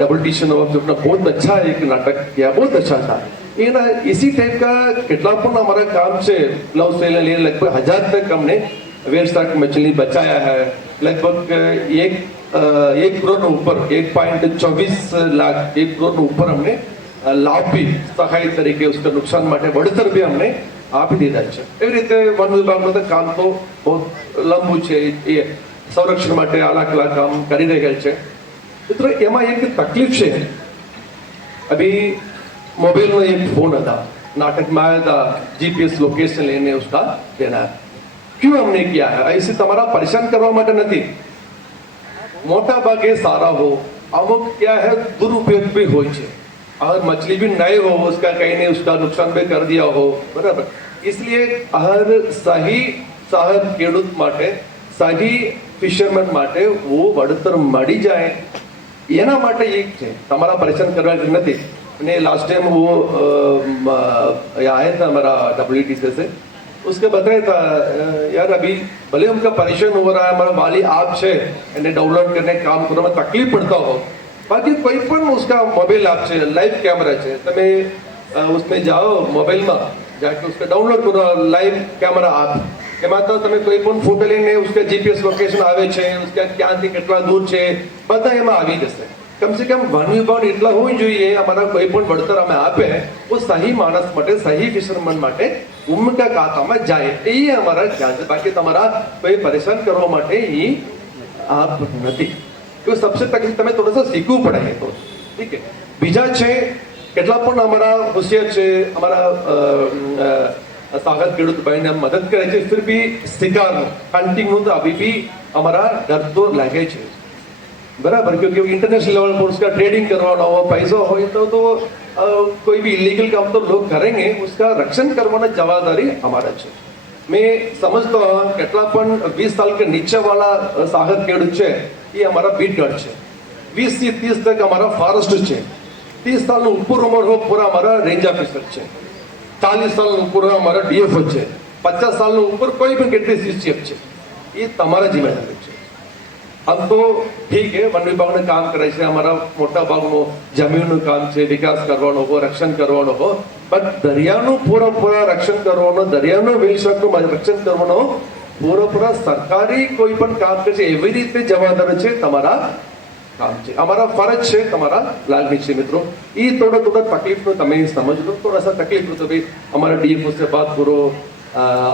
डबल टीशन अपना बहुत अच्छा एक नाटक किया, बहुत अच्छा था। ये ना इसी टाइप का कितना हमारा काम से लव से लगभग 1000 तक हमने व्हेल शार्क मछली बचाया है। लगभग 1 1 કરોડ ઉપર 1.24 લાખ 1 કરોડ ઉપર અમને લાભ બી સહાય તરીકે उसका નુકસાન માટે વળતર બી અમને આપી દીધા છે. એવી રીતે વન વિભાગનું તો કામ તો બહુ લંબુ છે, એ સંરક્ષણ માટે અલગ અલગ કામ કરી રહ્યા છે. મિત્રો એમાં એક તકલીફ છે, अभी मोबाइल में एक फोन था, नाटक में आया था, जीपीएस लोकेशन लेने उसका देना है. क्यों हमने किया है? ऐसे તમારા પરેશાન કરવા માટે નથી. મોટા ભાગે सारा हो, अमुक क्या है दुरुपयोग भी હોય છે. अगर मछली भी नए हो उसका कहीं ने उसका नुकसान भी कर दिया हो, बराबर. इसलिए हर सही साहब ખેડૂત માટે સહી ફિશરમેન માટે वो વળતર મળી જાય એના માટે એક છે, તમારા પરેશાન કરવા નથી. અને लास्ट टाइम वो आया था हमारा WTC से, उसके बताया था यार अभी भले उनका परेशान हो रहा है, हमारा वाली आप છે એને डाउनलोड करने काम કરવામાં તકલીફ પડતા हो, बाकी कोई પણ उसका मोबाइल आप છે, लाइव कैमरा છે, તમે उसमें जाओ मोबाइल में जाके उसका डाउनलोड करो लाइव कैमरा आप, એમાં તો તમે કોઈ પણ ફોટો લઈને उसका जीपीएस લોકેશન આવે છે, उसका ક્યાંથી કેટલા દૂર છે બધા એમાં આવી જશે. कम से कम वन विभाग એટલા હોવી જોઈએ, અમારા કોઈ પણ વળતર અમે આપે वो सही मानस માટે सही फिशरमैन માટે ઉમકા ખાતામાં જાય, એ અમારા ખ્યાલ છે. બાકી તમારા કોઈ પરેશાન કરવા માટે એ આપ નથી. તો सबसे तकलीफ તમે થોડું શીખવું પડે તો ઠીક છે. બીજા છે કેટલા પણ અમારા હોશિયાર છે, અમારા સાગર ખેડૂત ભાઈને મદદ કરે છે, फिर भी शिकारનું हंटिंगનું तो अभी भी हमारा डर तो लागे છે, बराबर. क्योंकि इंटरनेशनल लेवल पर उसका ट्रेडिंग करवाना हो, पैसा हो तो कोई भी इलीगल काम तो लोग करेंगे, उसका रक्षण करवाना जवाबदारी हमारा है. मैं समझता हूँ કેટલા પણ 20 साल के नीचे वाला सागर खेडूत છે ये हमारा बीट गार्ड છે, 20 से 30 तक हमारा फॉरेस्ट છે, 30 साल ऊपर उम्र हो पूरा हमारा रेंज ऑफिसर છે, 40 साल ऊपर हमारा डीएफओ છે, 50 साल ऊपर कोई भी गेटरी सीसीएफ છે. ये તમારા जिम्मेदारी છે. हम तो ठीक है वन विभाग ने काम करे છે, અમારા મોટા ભાગનું જમીનનું કામ છે, વિકાસ કરવાનો હો, રક્ષણ કરવાનો હો, બટ દરિયાનું પૂરા રક્ષણ કરવાનો, દરિયાનું વેલશાકનું રક્ષણ કરવાનો પૂરા સરકારી કોઈ પણ કામ કરે છે એવી રીતે જવાબદાર છે તમારા કામ છે, અમારા ફરજ છે, તમારા લાગણી છે. મિત્રો ये थोड़ा तकलीफ તમે समझ लो, थोड़ा सा तकलीफ हो तो भाई हमारा डीएफओ से बात करो,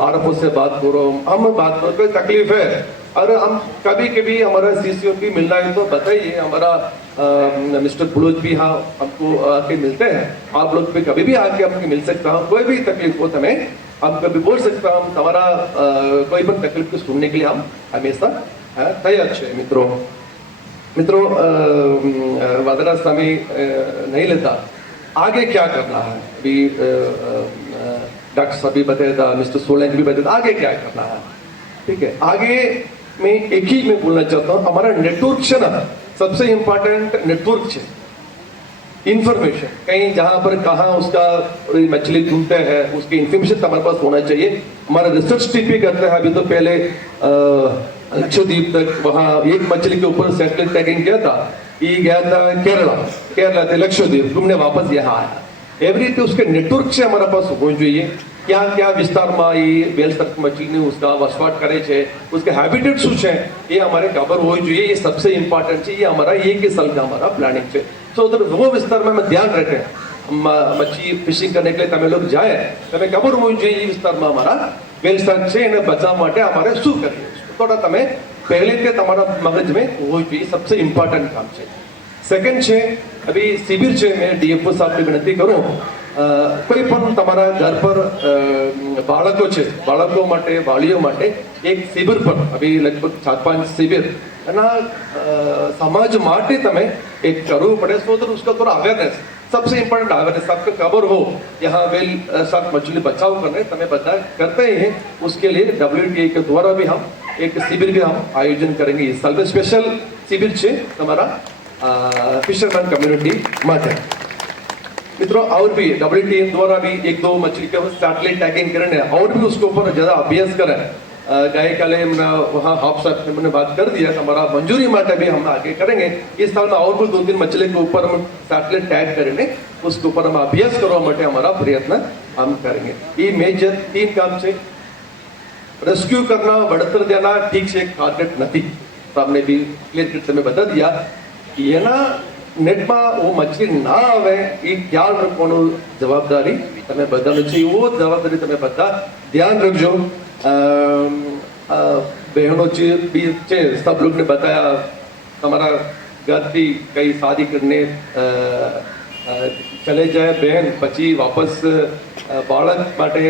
आरएफओ से बात करो, हम बात करो, कोई तकलीफ है और हम कभी कभी हमारा सीसीओ भी मिलना है तो बताइए, हमारा मिस्टर बुलोच भी हाँ हमको आके मिलते हैं, आप लोग भी कभी भी आके हमको मिल सकता हूँ, कोई भी तकलीफ हो तो हमें हम कभी बोल सकता हूँ, हमारा कोई भी तकलीफ को सुनने के लिए हम हमेशा तैयार है. मित्रों वादरा समय नहीं लेता, आगे क्या करना है अभी डॉक्टर साहब भी बताया था, मिस्टर सोलंकी भी बताया था, आगे क्या करना है. ठीक है, आगे मैं एक ही में बोलना चाहता हूँ, हमारा नेटवर्क है ना, सबसे इम्पोर्टेंट नेटवर्क है, इंफॉर्मेशन कहीं जहाँ पर कहाँ उसका मछली ढूंढते हैं उसकी इंफॉर्मेशन हमारे पास होना चाहिए. हमारा रिसर्च टीम भी करता है. अभी तो पहले लक्षद्वीप तक वहाँ एक मछली के ऊपर सैटेलाइट टैगिंग किया था, ये गया था केरला से लक्षद्वीप, घूमने वापस यहाँ आया. एवरी રીતે उसके नेटवर्क से हमारा पास होना चाहिए, क्या क्या વિસ્તારમાં એ વેલસર્ક મછલીને उसका વસવાટ કરે છે, उसके हैबिटेट શું છે ये हमारे खबर होनी चाहिए. ये सबसे इम्पोर्टेंट है, ये हमारा एक ही साल का हमारा प्लानिंग है. तो उधर वो विस्तार में हम ध्यान रखें, मछली फिशिंग करने के लिए તમે लोग जाए, તમે ખબર હોવી જોઈએ એ વિસ્તારમાં અમારા વેલસર્ક છે એને બચાવવા માટે અમારે શું કરીએ. થોડા તમે પહેલેથી તમારા મગજમાં હોવી જોઈએ, सबसे इम्पोर्टेंट काम છે. सेकंड છે अभी शिविर છે, मैं डीएफओ साहबને વિનંતી કરું, કોઈ પણ તમારા ઘર પર બાળકો છે, બાળકો માટે વાલીઓ માટે એક શિબિર પર अभी लगभग 4-5 शिविर એના સમાજ માટે તમે એક કરવું પડે. तो उसका थोड़ा अवेयरनेस, सबसे इम्पोर्टेंट अवेयरनेस, आपको खबर हो यहाँ वेल साथ मछली बचाव करने तमें बता करते ही हैं, उसके लिए WTA के द्वारा भी हम एक शिविर भी हम आयोजन करेंगे. इस साल में स्पेशल शिविर છે તમારા फिशरमैन कम्युनिटी માટે. मित्रों और भी WTA द्वारा भी 1-2 मछली के सैटेलाइट टैगिंग करने और भी उसके ऊपर ज़्यादा अभ्यास करें. गए काले वहाँ हाफ साहब ने मैंने बात कर दिया, हमारा मंजूरी माटे भी हम आगे करेंगे. इस साल में और भी 2-3 मछली के ऊपर हम सैटेलाइट टैग करेंगे, उसके ऊपर हम अभ्यास करवा माटे हमारा प्रयत्न हम करेंगे. ये मेजर 3 काम છે. रेस्क्यू करना, वड़तर देना ठीक से एक टारगेट नहीं, सामने भी क्लियर कट તમે બતા દિયા એના નેટમાં वो मछली ના આવે એ ખ્યાલ રાખવાનો જવાબદારી તમે બધાને છે वो જવાબદારી તમે બધા ધ્યાન રાખજો બહેનો भी છે सब लोग ने बताया हमारा घर भी कई शादी करने चले जाए बहन પછી વાપસ બાળક માટે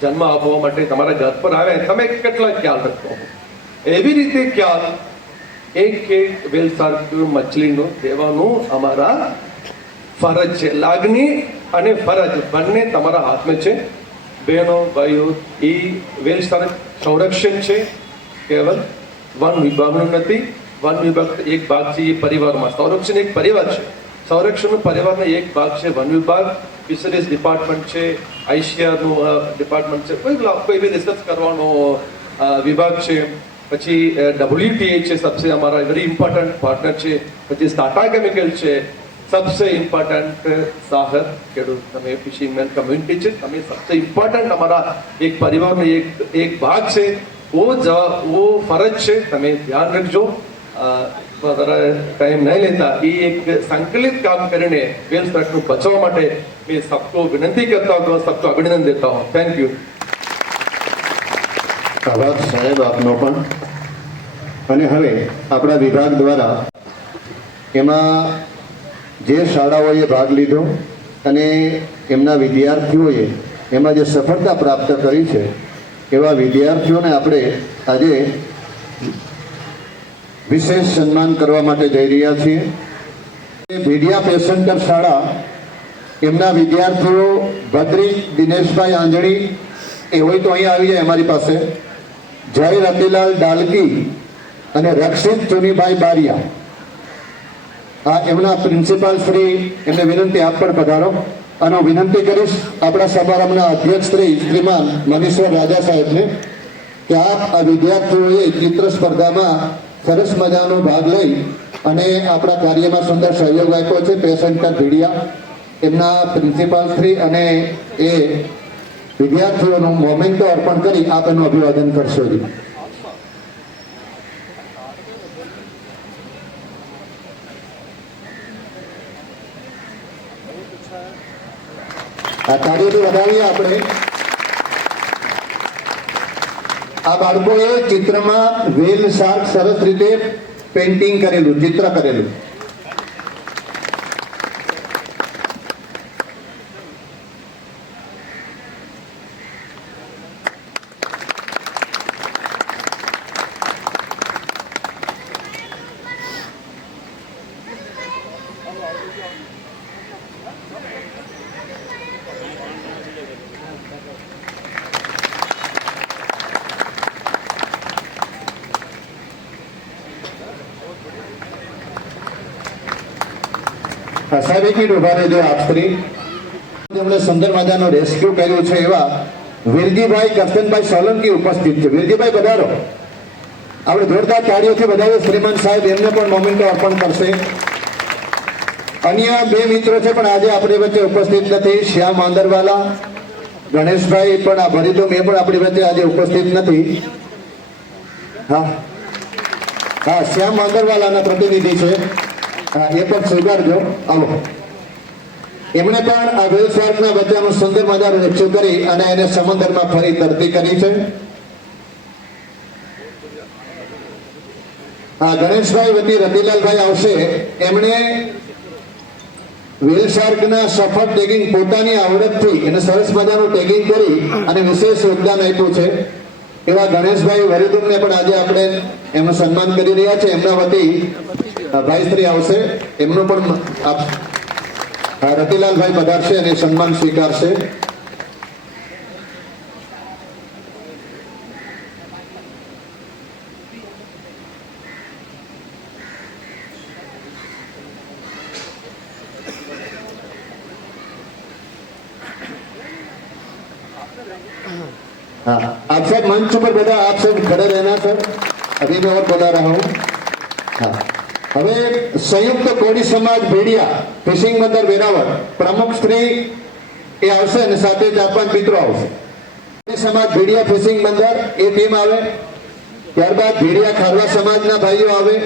જન્મ આપવા માટે તમારા ઘર પર આવે તમે કેટલા ખ્યાલ રાખો એવી રીતે ખ્યાલ એક વેલસાર્ક મછલીનો દેવાનો અમારા ફરજ છે લાગણી અને ફરજ બંને તમારા હાથમાં છે બહેનો ભાઈઓ એ વેલસાર્ક સંરક્ષણ છે કેવલ વન વિભાગનું નથી વન વિભાગ એક ભાગ છે એ પરિવારમાં સંરક્ષણ એક પરિવાર છે સંરક્ષણ પરિવારનો એક ભાગ છે વન વિભાગ ફિશરીઝ ડિપાર્ટમેન્ટ છે આઈસીઆરનું ડિપાર્ટમેન્ટ છે કોઈ બી રિસર્ચ કરવાનો વિભાગ છે પછી WTA છે सबसे हमारा वेरी इंपॉर्टेंट पार्टनर છે પછી टाटा केमिकल છે सबसे इम्पोर्टेंट साहब ખેડૂત તમે ફિશિંગમેન કમ્યુનિટી છે તમે सबसे इम्पोर्टेंट हमारा एक परिवार में एक भाग છે वो फरज છે તમે ધ્યાન રાખજો વધારે ટાઈમ નહીં લેતા એ એક સંકલિત કામ કરીને વેલસાર્કનું બચાવવા માટે मैं सबको विनंती करता हूँ सबको अभिनंदन देता हूँ थैंक यू આભાર સાહેબ આપનો પણ અને હવે આપણા વિભાગ દ્વારા એમાં જે શાળાઓએ ભાગ લીધો અને એમના વિદ્યાર્થીઓએ એમાં જે સફળતા પ્રાપ્ત કરી છે એવા વિદ્યાર્થીઓને આપણે આજે વિશેષ સન્માન કરવા માટે જઈ રહ્યા છીએ ભીડિયા પેસેન્ટર શાળા એમના વિદ્યાર્થીઓ ભદ્રી દિનેશભાઈ આંજણી એ હોય તો અહીંયા આવી જાય અમારી પાસે જય રતિલાલ ડાલકી અને રક્ષિત ચુનીભાઈ બારિયા આ એમના પ્રિન્સિપાલ શ્રી એમને વિનંતી આપ પણ પધારો અને હું વિનંતી કરીશ આપણા સમારંભના અધ્યક્ષ શ્રીમાન મનીશ્વર રાજા સાહેબને કે આપ આ વિદ્યાર્થીઓએ ચિત્ર સ્પર્ધામાં સરસ મજાનો ભાગ લઈ અને આપણા કાર્યમાં સુંદર સહયોગ આપ્યો છે પેસેન્ટર ભીડિયા એમના પ્રિન્સિપાલ શ્રી અને એ વિદ્યાર્થીઓનું મોમેન્ટો અર્પણ કરી આપ એનું અભિવાદન કરશો જી આ કાર્યથી વધાવીએ આપણે આ બાળકોએ ચિત્રમાં વેલ શાર્ક સરસ રીતે પેઇન્ટિંગ કરેલું ચિત્ર કરેલું સાહેબ એક મિનિટ ઉભા રહેજો આપ શ્રી જેમણે સુંદર મજાનો રેસ્ક્યુ કર્યું છે એવા વીરજીભાઈ કરશનભાઈ સોલંકી ઉપસ્થિત છે વીરજીભાઈ પધારો આપણે જોરદાર તાળીઓથી વધાવીએ શ્રીમાન સાહેબ એમને પણ મોમેન્ટો અર્પણ કરશે અન્ય બે મિત્રો છે પણ આજે આપણી વચ્ચે ઉપસ્થિત નથી શ્યામ આંદરવાલા ગણેશભાઈ પણ આ ભરીતો મેં પણ આપણી વચ્ચે આજે ઉપસ્થિત નથી હા હા શ્યામ આંદરવાલાના પ્રતિનિધિ છે એ પણ સ્વીકારજો આવો એમણે પણ આ વેલસાર્કના બચ્ચાનું સુંદર મજાનું રેસ્ક્યુ કરી અને એને સમુદ્રમાં ફરી તરતી કરી છે ગણેશભાઈ વતી રતિલાલભાઈ આવશે એમણે વેલસાર્કના સફળ ટેગિંગ પોતાની આવડતથી એને સરસ મજાનું ટેગિંગ કરી અને વિશેષ યોગદાન આપ્યું છે એવા ગણેશભાઈ વરિદુમને પણ આજે આપણે એમનું સન્માન કરી રહ્યા છે એમના વતી ભાઈશ્રી આવશે એમનું પણ રતિલાલભાઈ પધારશે અને સન્માન સ્વીકારશે हाँ आप सब मंच पर बैठा आप सब खड़े रहना सर अभी मैं और बोला रहा हूँ हाँ હવે સંયુક્ત કોળી સમાજ ભેડિયા ફિશિંગ બંદર વેરાવળ પ્રમુખ શ્રી એ આવશે અને સાથે 4-5 મિત્રો આવશે કોળી સમાજ ભેડિયા ફિશિંગ બંદર એ ટીમ આવે ત્યારબાદ ભેડિયા ખારવા સમાજના ભાઈઓ આવે,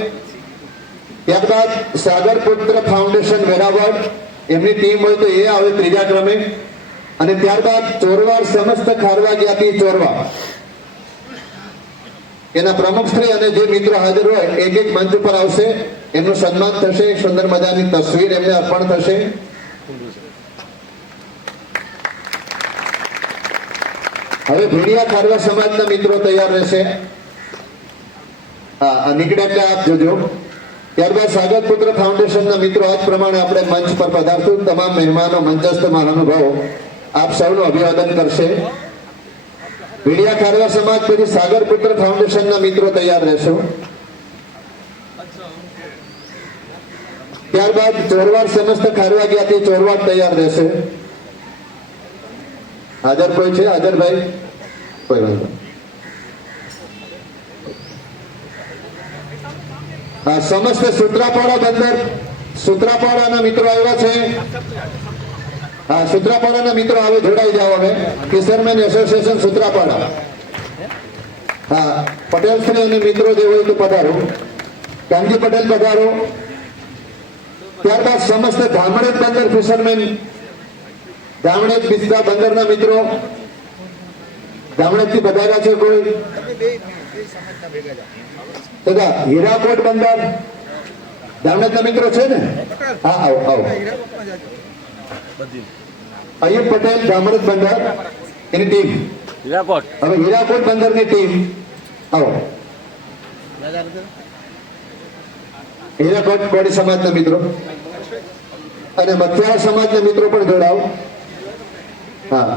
ત્યારબાદ સાગર પુત્ર ફાઉન્ડેશન વેરાવળ એમની ટીમ હોય તો એ આવે ત્રીજા ક્રમે, અને ત્યારબાદ ચોરવાડ સમસ્ત ખારવા જ્ઞાતિ ચોરવા એના પ્રમુખશ્રી અને જે મિત્રો હાજર હોય એક એક મંચ ઉપર આવશે, એમનું સન્માન થશે, સુંદર મજાની તસવીર એમને અર્પણ થશે. હવે ભેડિયા ખારવા સમાજના મિત્રો તૈયાર રહેશે. હા, નીકળ્યા એટલે આપ જોજો. ત્યારબાદ સાગર પુત્ર ફાઉન્ડેશનના મિત્રો આજ પ્રમાણે આપણે મંચ પર પધારશું. તમામ મહેમાનો, મંચસ્થ મહાનુભાવો આપ સૌનું અભિવાદન કરશે. ભેડિયા ખારવા સમાજ પછી સાગર પુત્ર ફાઉન્ડેશનના મિત્રો તૈયાર રહેશો. ત્યારબાદ ચોરવાડ સમસ્ત ખારવા જ્ઞાતિ ચોરવાડ તૈયાર રહેશે. હાજર કોઈ છે? હાજરભાઈ? કોઈ વાંધો. હા, સમસ્ત સુત્રાપાડા બંદર, સુત્રાપાડાના મિત્રો આવ્યા છે. હા, સુત્રાપાડાના મિત્રો આવે, જોડાઈ જાઓ. હવે ફિશરમેન એસોસિએશન સુત્રાપાડા. હા, પટેલ શ્રી અને મિત્રો જે હોય તો પધારો. કાનજી પટેલ પધારો. ત્યારબાદ સમસ્ત ધામણેજ બંદર ફિશરમેન, ધામણેજ બિસ્તા બંદરના મિત્રો ધામણેજ થી પધાર્યા છે. કોઈ તથા હીરાકોટ બંદર ધામણેજના મિત્રો છે ને? હા, આવો આવો. અયુબ પટેલ ધામણેજ બંદર એની ટીમ. હવે હીરાકોટ બંદરની ટીમ આવો. હીરાકોટ કોળી સમાજના મિત્રો અને મથિયાર સમાજના મિત્રો પણ જોડાઓ. હા,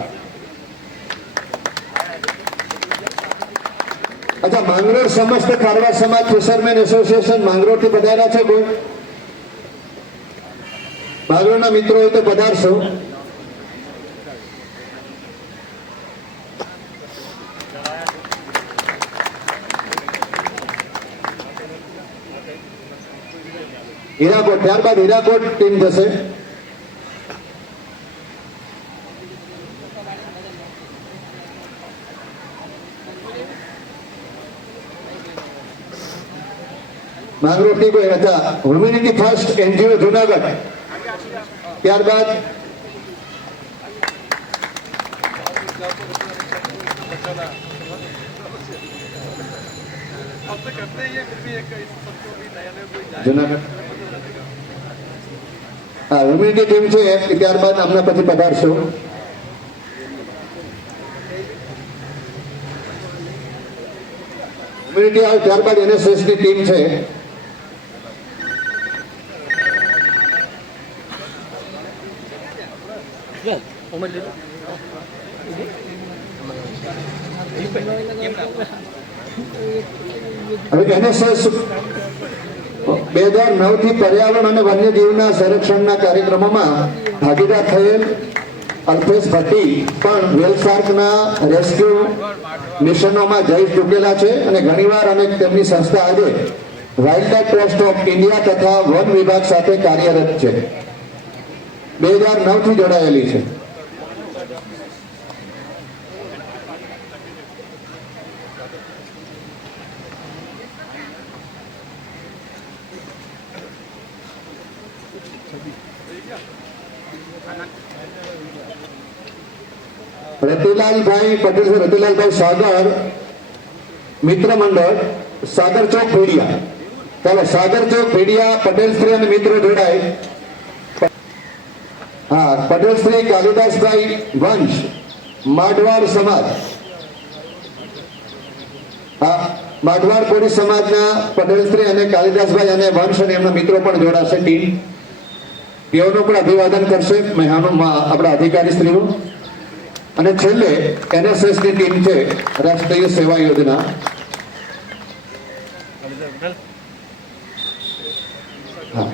અચ્છા, માંગરોળ સમસ્ત ખારવા સમાજ ફિશરમેન એસોસિએશન માંગરોળ થી પધાર્યા છે કોઈ? માંગરોળના મિત્રો હોય તો પધારશો. હીરાકોટ, ત્યારબાદ હીરાકોટ ટીમ જશે. માંગરોળ થી કોઈ? અચ્છા, હ્યુમેનિટી ફર્સ્ટ એનજીઓ જુનાગઢ. ત્યારબાદ જુનાગઢ, હા, હ્યુમેનિટી ટીમ છે. ત્યારબાદ આમના પછી પધારશો. હ્યુમેનિટી આવે ત્યારબાદ એનએસએસ ની ટીમ છે. હવે એનએસએસ 2009 થી પર્યાવરણ અને વન્યજીવના સંરક્ષણના કાર્યક્રમોમાં ભાગીદાર થયેલ અલ્પેશ ભટ્ટી પણ વેલ શાર્કના રેસ્ક્યુ મિશનોમાં જઈ ચૂકેલા છે અને ઘણીવાર અને તેમની સંસ્થા આજે wild life trust of India તથા વન વિભાગ સાથે કાર્યરત છે. 2009 થી જોડાયેલી છે. રતિલાલભાઈ પટેલ, રતિલાલભાઈ સાગર મિત્ર મંડળ સાગર ચોક ભેડિયા. ચાલો, સાગર ચોક ભેડિયા પટેલ શ્રી અને મિત્રો જોડાય. હા, પટેલ શ્રી કાલિદાસભાઈ વંશ માઢવાડ સમાજ. હા, માઢવાડ કોળી સમાજના પટેલ શ્રી અને કાલિદાસભાઈ અને વંશ અને એમના મિત્રો પણ જોડાશે ટીમ. તેઓનું પણ અભિવાદન કરશે મહેમાનો, આપણા અધિકારી શ્રીઓ. અને છેલ્લે એનએસએસ ની ટીમ છે, રાષ્ટ્રીય સેવા યોજના. હા,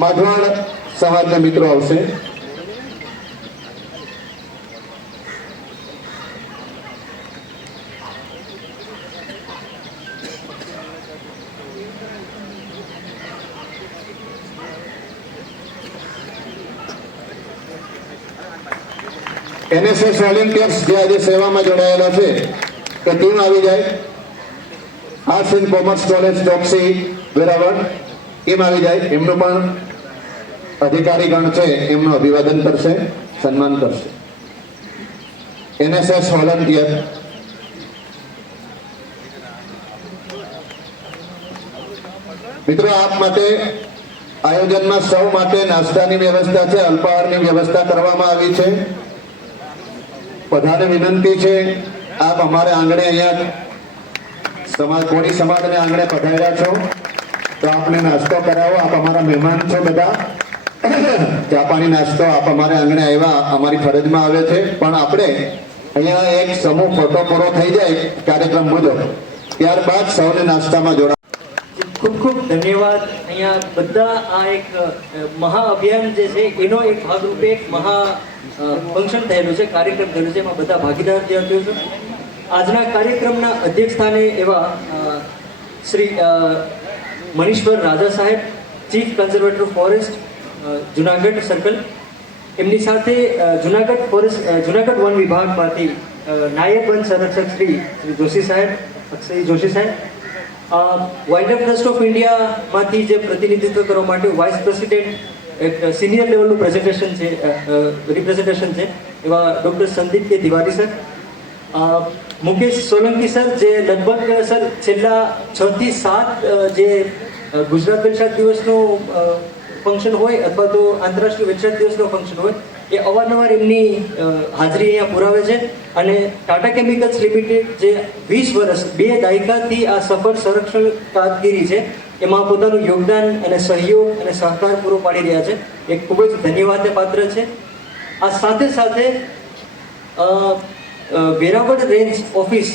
માઢવાડ સમાજના મિત્રો આવશે. એનએસએસ વોલેન્ટિયર્સ જે આજે સેવામાં જોડાયેલા છે કે ટીમ આવી જાય. Arts and commerce college Choksi Veraval team આવી જાય. એમનું પણ અધિકારીગણ છે એમનું અભિવાદન કરશે, સન્માન કરશે. એનએસએસ વોલેન્ટિયર મિત્રો, આપ માટે આયોજનમાં સૌ માટે નાસ્તાની વ્યવસ્થા છે, અલ્પાહારની વ્યવસ્થા કરવામાં આવી છે. બધાને વિનંતી છે, આપ અમારે આંગણે અહીંયા કોળી સમાજને આંગણે પધાર્યા છો તો આપને નાસ્તો કરાવો. આપ અમારા મહેમાન છો બધા. ચા પાણી નાસ્તો આપ અમારે આંગણે આવ્યા, અમારી ફરજમાં આવે છે. પણ આપણે અહીંયા એક સમૂહ ફોટો પૂરો થઈ જાય કાર્યક્રમ મુજબ, ત્યારબાદ સૌને નાસ્તામાં જોડા. ખૂબ ખૂબ ધન્યવાદ. અહીંયા બધા આ એક મહા અભિયાન જે છે એનો એક ભાગરૂપે એક મહા ફંક્શન થયેલું છે, કાર્યક્રમ થયેલું છે. એમાં બધા ભાગીદાર જે થયો છે. આજના કાર્યક્રમના અધ્યક્ષ સ્થાને એવા શ્રી મનીષવર રાજા સાહેબ, chief conservator forest Junagadh circle, એમની સાથે જુનાગઢ વન વિભાગમાંથી નાયબ વન સંરક્ષક શ્રી જોશી સાહેબ, અક્ષય જોશી સાહેબ, વાઇલ્ડ ટ્રસ્ટ ઓફ ઇન્ડિયામાંથી જે પ્રતિનિધિત્વ કરવા માટે વાઇસ પ્રેસિડેન્ટ એક સિનિયર લેવલનું રિપ્રેઝન્ટેશન છે એવા ડૉક્ટર સંદીપ કે તિવારી સર, મુકેશ સોલંકી સર, જે લગભગ સર છેલ્લા 6 થી 7 જે ગુજરાત વેલસાદ દિવસનું ફંક્શન હોય અથવા તો આંતરરાષ્ટ્રીય વેલસાદ દિવસનો ફંક્શન હોય એ અવારનવાર એમની હાજરી અહીંયા પુરાવે છે. અને ટાટા કેમિકલ્સ લિમિટેડ જે 20 વર્ષ 2 દાયકાથી આ સફળ સંરક્ષણ કામગીરી છે એમાં પોતાનું યોગદાન અને સહયોગ અને સહકાર પૂરો પાડી રહ્યા છે, એ ખૂબ જ ધન્યવાદને પાત્ર છે. આ સાથે સાથે Veraval range office,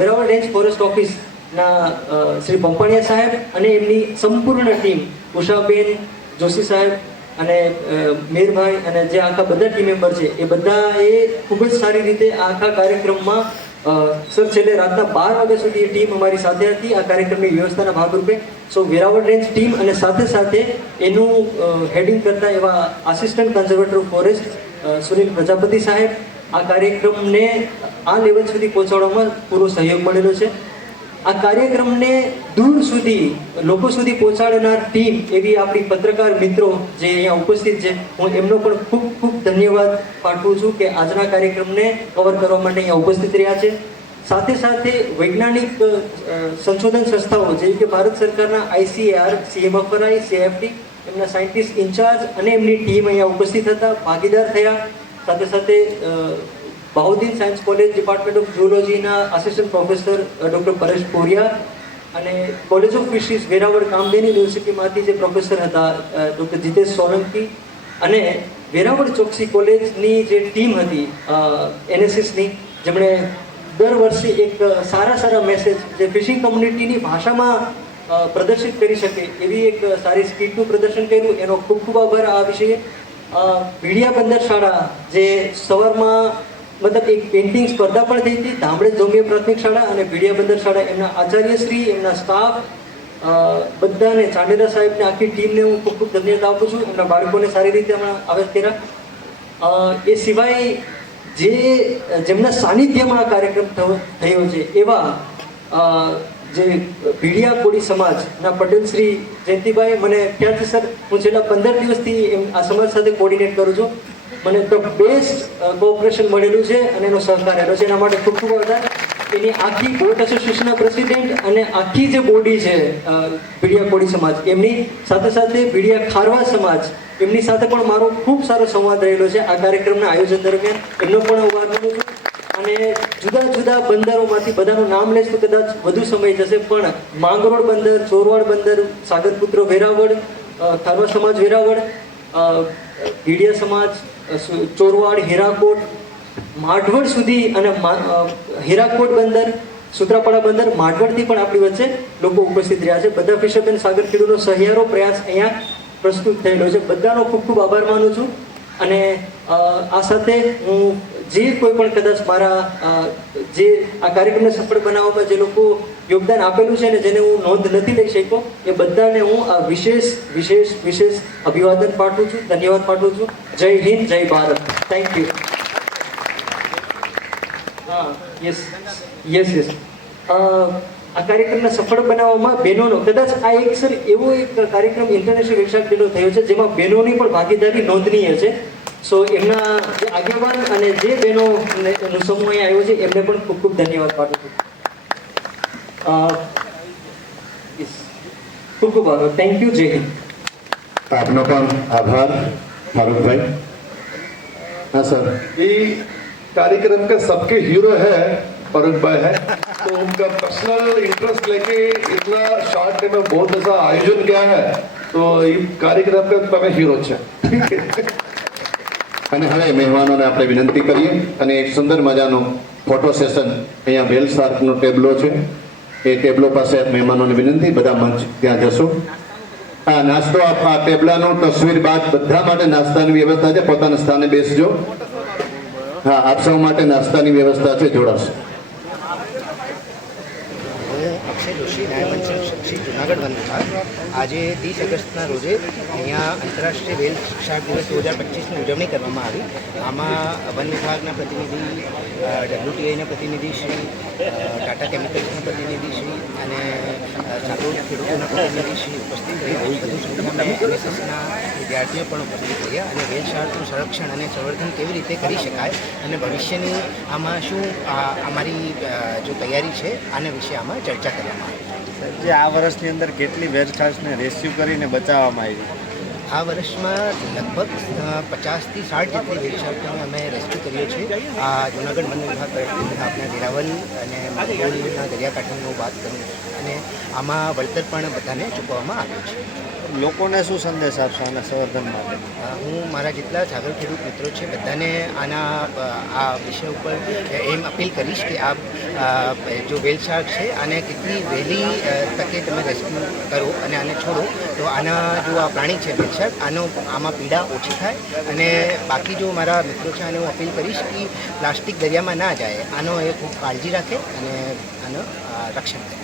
Veraval range forest ઓફિસના શ્રી પંપાણીયા સાહેબ અને એમની સંપૂર્ણ ટીમ, ઉષાબેન જોશી સાહેબ અને મેરભાઈ અને જે આખા બધા ટીમ મેમ્બર છે એ બધા એ ખૂબ જ સારી રીતે આખા કાર્યક્રમમાં સર છેલ્લે રાતના 12 વાગ્યા સુધી એ ટીમ અમારી સાથે હતી આ કાર્યક્રમની વ્યવસ્થાના ભાગરૂપે. સો વેરાવળ રેન્જ ટીમ અને સાથે સાથે એનું હેડિંગ કરતા એવા assistant conservator forest Sunil Prajapati સાહેબ, આ કાર્યક્રમને આ લેવલ સુધી પહોંચાડવામાં પૂરો સહયોગ મળેલો છે. આ કાર્યક્રમને દૂર સુધી લોકો સુધી પહોંચાડનાર ટીમ એવી આપણી પત્રકાર મિત્રો જે અહીંયા ઉપસ્થિત છે, હું એમનો પણ ખૂબ ખૂબ ધન્યવાદ પાઠવું છું કે આજના કાર્યક્રમને કવર કરવા માટે અહીંયા ઉપસ્થિત રહ્યા છે. સાથે સાથે વૈજ્ઞાનિક સંશોધન સંસ્થાઓ જેવી કે ભારત સરકારના ICAR, CMFRI, CFT, એમના સાયન્ટિસ્ટ ઇન્ચાર્જ અને એમની ટીમ અહીંયા ઉપસ્થિત હતા, ભાગીદાર થયા. સાથે સાથે Bahauddin science college department of ઝૂઓલોજીના assistant professor doctor Paresh Poriya અને college of fisheries Veraval Kamdhenu યુનિવર્સિટીમાંથી જે પ્રોફેસર હતા ડૉક્ટર જીતેશ સોલંકી અને વેરાવળ ચોકસી કોલેજની જે ટીમ હતી NSSની, જેમણે દર વર્ષે એક સારા મેસેજ જે ફિશિંગ કમ્યુનિટીની ભાષામાં પ્રદર્શિત કરી શકે એવી એક સારી સ્કીટનું પ્રદર્શન કર્યું. એનો ખૂબ ખૂબ આભાર. આ વિષયે ભીડિયા બંદર શાળા જે સવારમાં મતલબ એક પેઇન્ટિંગ સ્પર્ધા પણ થઈ હતી, ધામડે જોમિયો પ્રાથમિક શાળા અને ભીડિયા બંદર શાળા, એમના આચાર્યશ્રી, એમના સ્ટાફ બધાને, ચાંડેરા સાહેબને, આખી ટીમને હું ખૂબ ખૂબ ધન્યવાદ આપું છું. એમના બાળકોને સારી રીતે હમણાં આવે કર્યા. એ સિવાય જેમના સાનિધ્યમાં આ કાર્યક્રમ થયો છે એવા જે ભીડિયા કોળી સમાજના પટેલ શ્રી જયંતિભાઈ, મને ખ્યાલ છે સર, હું છેલ્લા 15 દિવસથી આ સમાજ સાથે કોર્ડિનેટ કરું છું. મને ધ બેસ્ટ કોઓપરેશન મળેલું છે અને એનો સહકાર રહ્યો છે, એના માટે ખૂબ ખૂબ આભાર. એની આખી બોટ એસોસિએશનના પ્રેસિડેન્ટ અને આખી જે બોડી છે ભીડિયા કોળી સમાજ, એમની સાથે સાથે ભીડિયા ખારવા સમાજ, એમની સાથે પણ મારો ખૂબ સારો સંવાદ રહેલો છે આ કાર્યક્રમના આયોજન દરમિયાન. એમનો પણ આભાર માનું છું. અને જુદા જુદા બંદરોમાંથી બધાનું નામ લઈશ તો કદાચ વધુ સમય જશે, પણ માંગરોળ બંદર, ચોરવાડ બંદર, સાગરપુત્ર વેરાવળ, ખારવા સમાજ વેરાવળ, ભીડિયા સમાજ ચોરવાડ, હીરાકોટ, માઢવડ સુધી અને હીરાકોટ બંદર, સુત્રાપાડા બંદર, માઢવડથી પણ આપણી વચ્ચે લોકો ઉપસ્થિત રહ્યા છે. બધા ફિશરમેન સાગર ખેડૂનો સહિયારો પ્રયાસ અહીંયા પ્રસ્તુત થયેલો છે. બધાનો ખૂબ ખૂબ આભાર માનું છું. અને આ સાથે હું જે કોઈ પણ કદાચ મારા જે આ કાર્યક્રમને સફળ બનાવવામાં જે લોકો યોગદાન આપેલું છે ને જેને હું નોંધ નથી લઈ શક્યો એ બધાને હું આ વિશેષ અભિવાદન પાઠવું છું, ધન્યવાદ પાઠવું છું. જય હિન્દ, જય ભારત. Thank you. હા, યસ. આ કાર્યક્રમને સફળ બનાવવામાં બહેનોનો કદાચ આ એક સર એવો એક કાર્યક્રમ ઇન્ટરનેશનલ વેલશાક ડેનો થયો છે જેમાં બહેનોની પણ ભાગીદારી નોંધનીય છે. સો એમના જે આગેવાન અને જે બહેનોનો સમૂહ અહીંયા આવ્યો છે એમને પણ ખૂબ ખૂબ ધન્યવાદ પાઠવું છું. ખૂબ ખૂબ આભાર. Thank you. જય હિન્દ. આપનો પણ આભાર फारूक हाँ सर. ये कार्यक्रम का सबके हीरो है फारूक भाई है, तो उनका पर्सनल इंटरेस्ट लेके इतना शॉर्ट टाइम में बहुत ऐसा आयोजन किया है, तो ये कार्यक्रम का તમે હીરો છે. અને હવે મહેમાનોને આપણે વિનંતી કરીએ અને એક સુંદર મજાનો ફોટો સેશન અહીંયા વેલ શાર્કનો ટેબલો છે એ ટેબલો પાસે મહેમાનોને વિનંતી બધા મંચ ત્યાં જશો. આ નાસ્તો આ ટેબલાનો તસવીર બાદ બધા માટે નાસ્તાની વ્યવસ્થા છે, પોતાના સ્થાને બેસજો. હા, આપ સૌ માટે નાસ્તાની વ્યવસ્થા છે, જોડાશો. અક્ષય જોશી, નાયબ શ્રી જુનાગઢ વન વિભાગ. આજે 30 ઓગસ્ટના રોજે અહીંયા આંતરરાષ્ટ્રીય વેલ શાર્ક દિવસ 2025ની ઉજવણી કરવામાં આવી. આમાં વન વિભાગના પ્રતિનિધિ, WTIના પ્રતિનિધિ શ્રી, ટાટા કેમિકલ્સના પ્રતિનિધિ શ્રી અને સાગરોડ ખેડૂતોના પ્રતિનિધિ શ્રી ઉપસ્થિત રહ્યા. વધુ સંખ્યામાં MSSના વિદ્યાર્થીઓ પણ ઉપસ્થિત રહ્યા અને વેલ શાર્કનું સંરક્ષણ અને સંવર્ધન કેવી રીતે કરી શકાય અને ભવિષ્યની આમાં શું અમારી જો તૈયારી છે આના વિશે આમાં ચર્ચા કરવામાં આવી. જે આ વર્ષની અંદર કેટલી વેલ શાર્ક્સને રેસ્ક્યુ કરીને બચાવવામાં આવી? આ વર્ષમાં લગભગ 50થી 60 જેટલી વેલ શાર્કને અમે રેસ્ક્યુ કરીએ છીએ. આ જૂનાગઢ વન વિભાગ તરફથી આપણા વેરાવલ અને માંગરોળના દરિયાકાંઠાની હું વાત કરું અને આમાં વળતર પણ બધાને ચૂકવવામાં આવ્યું છે. લોકોને શું સંદેશ આપશો આના સંવર્ધન માટે? હું મારા જેટલા સાગર ખેડૂત મિત્રો છે બધાને આ વિષય ઉપર એમ અપીલ કરીશ કે આપ જો વેલ શાર્ક છે આને કેટલી વહેલી તકે તમે રેસ્ક્યુ કરો અને આને છોડો તો આના જો આ પ્રાણી છે વેલ શાર્ક આમાં પીડા ઓછી થાય. અને બાકી જો મારા મિત્રો છે આને હું અપીલ કરીશ કે પ્લાસ્ટિક દરિયામાં ના જાય, આનો એ ખૂબ કાળજી રાખે અને આનું રક્ષણ કરે.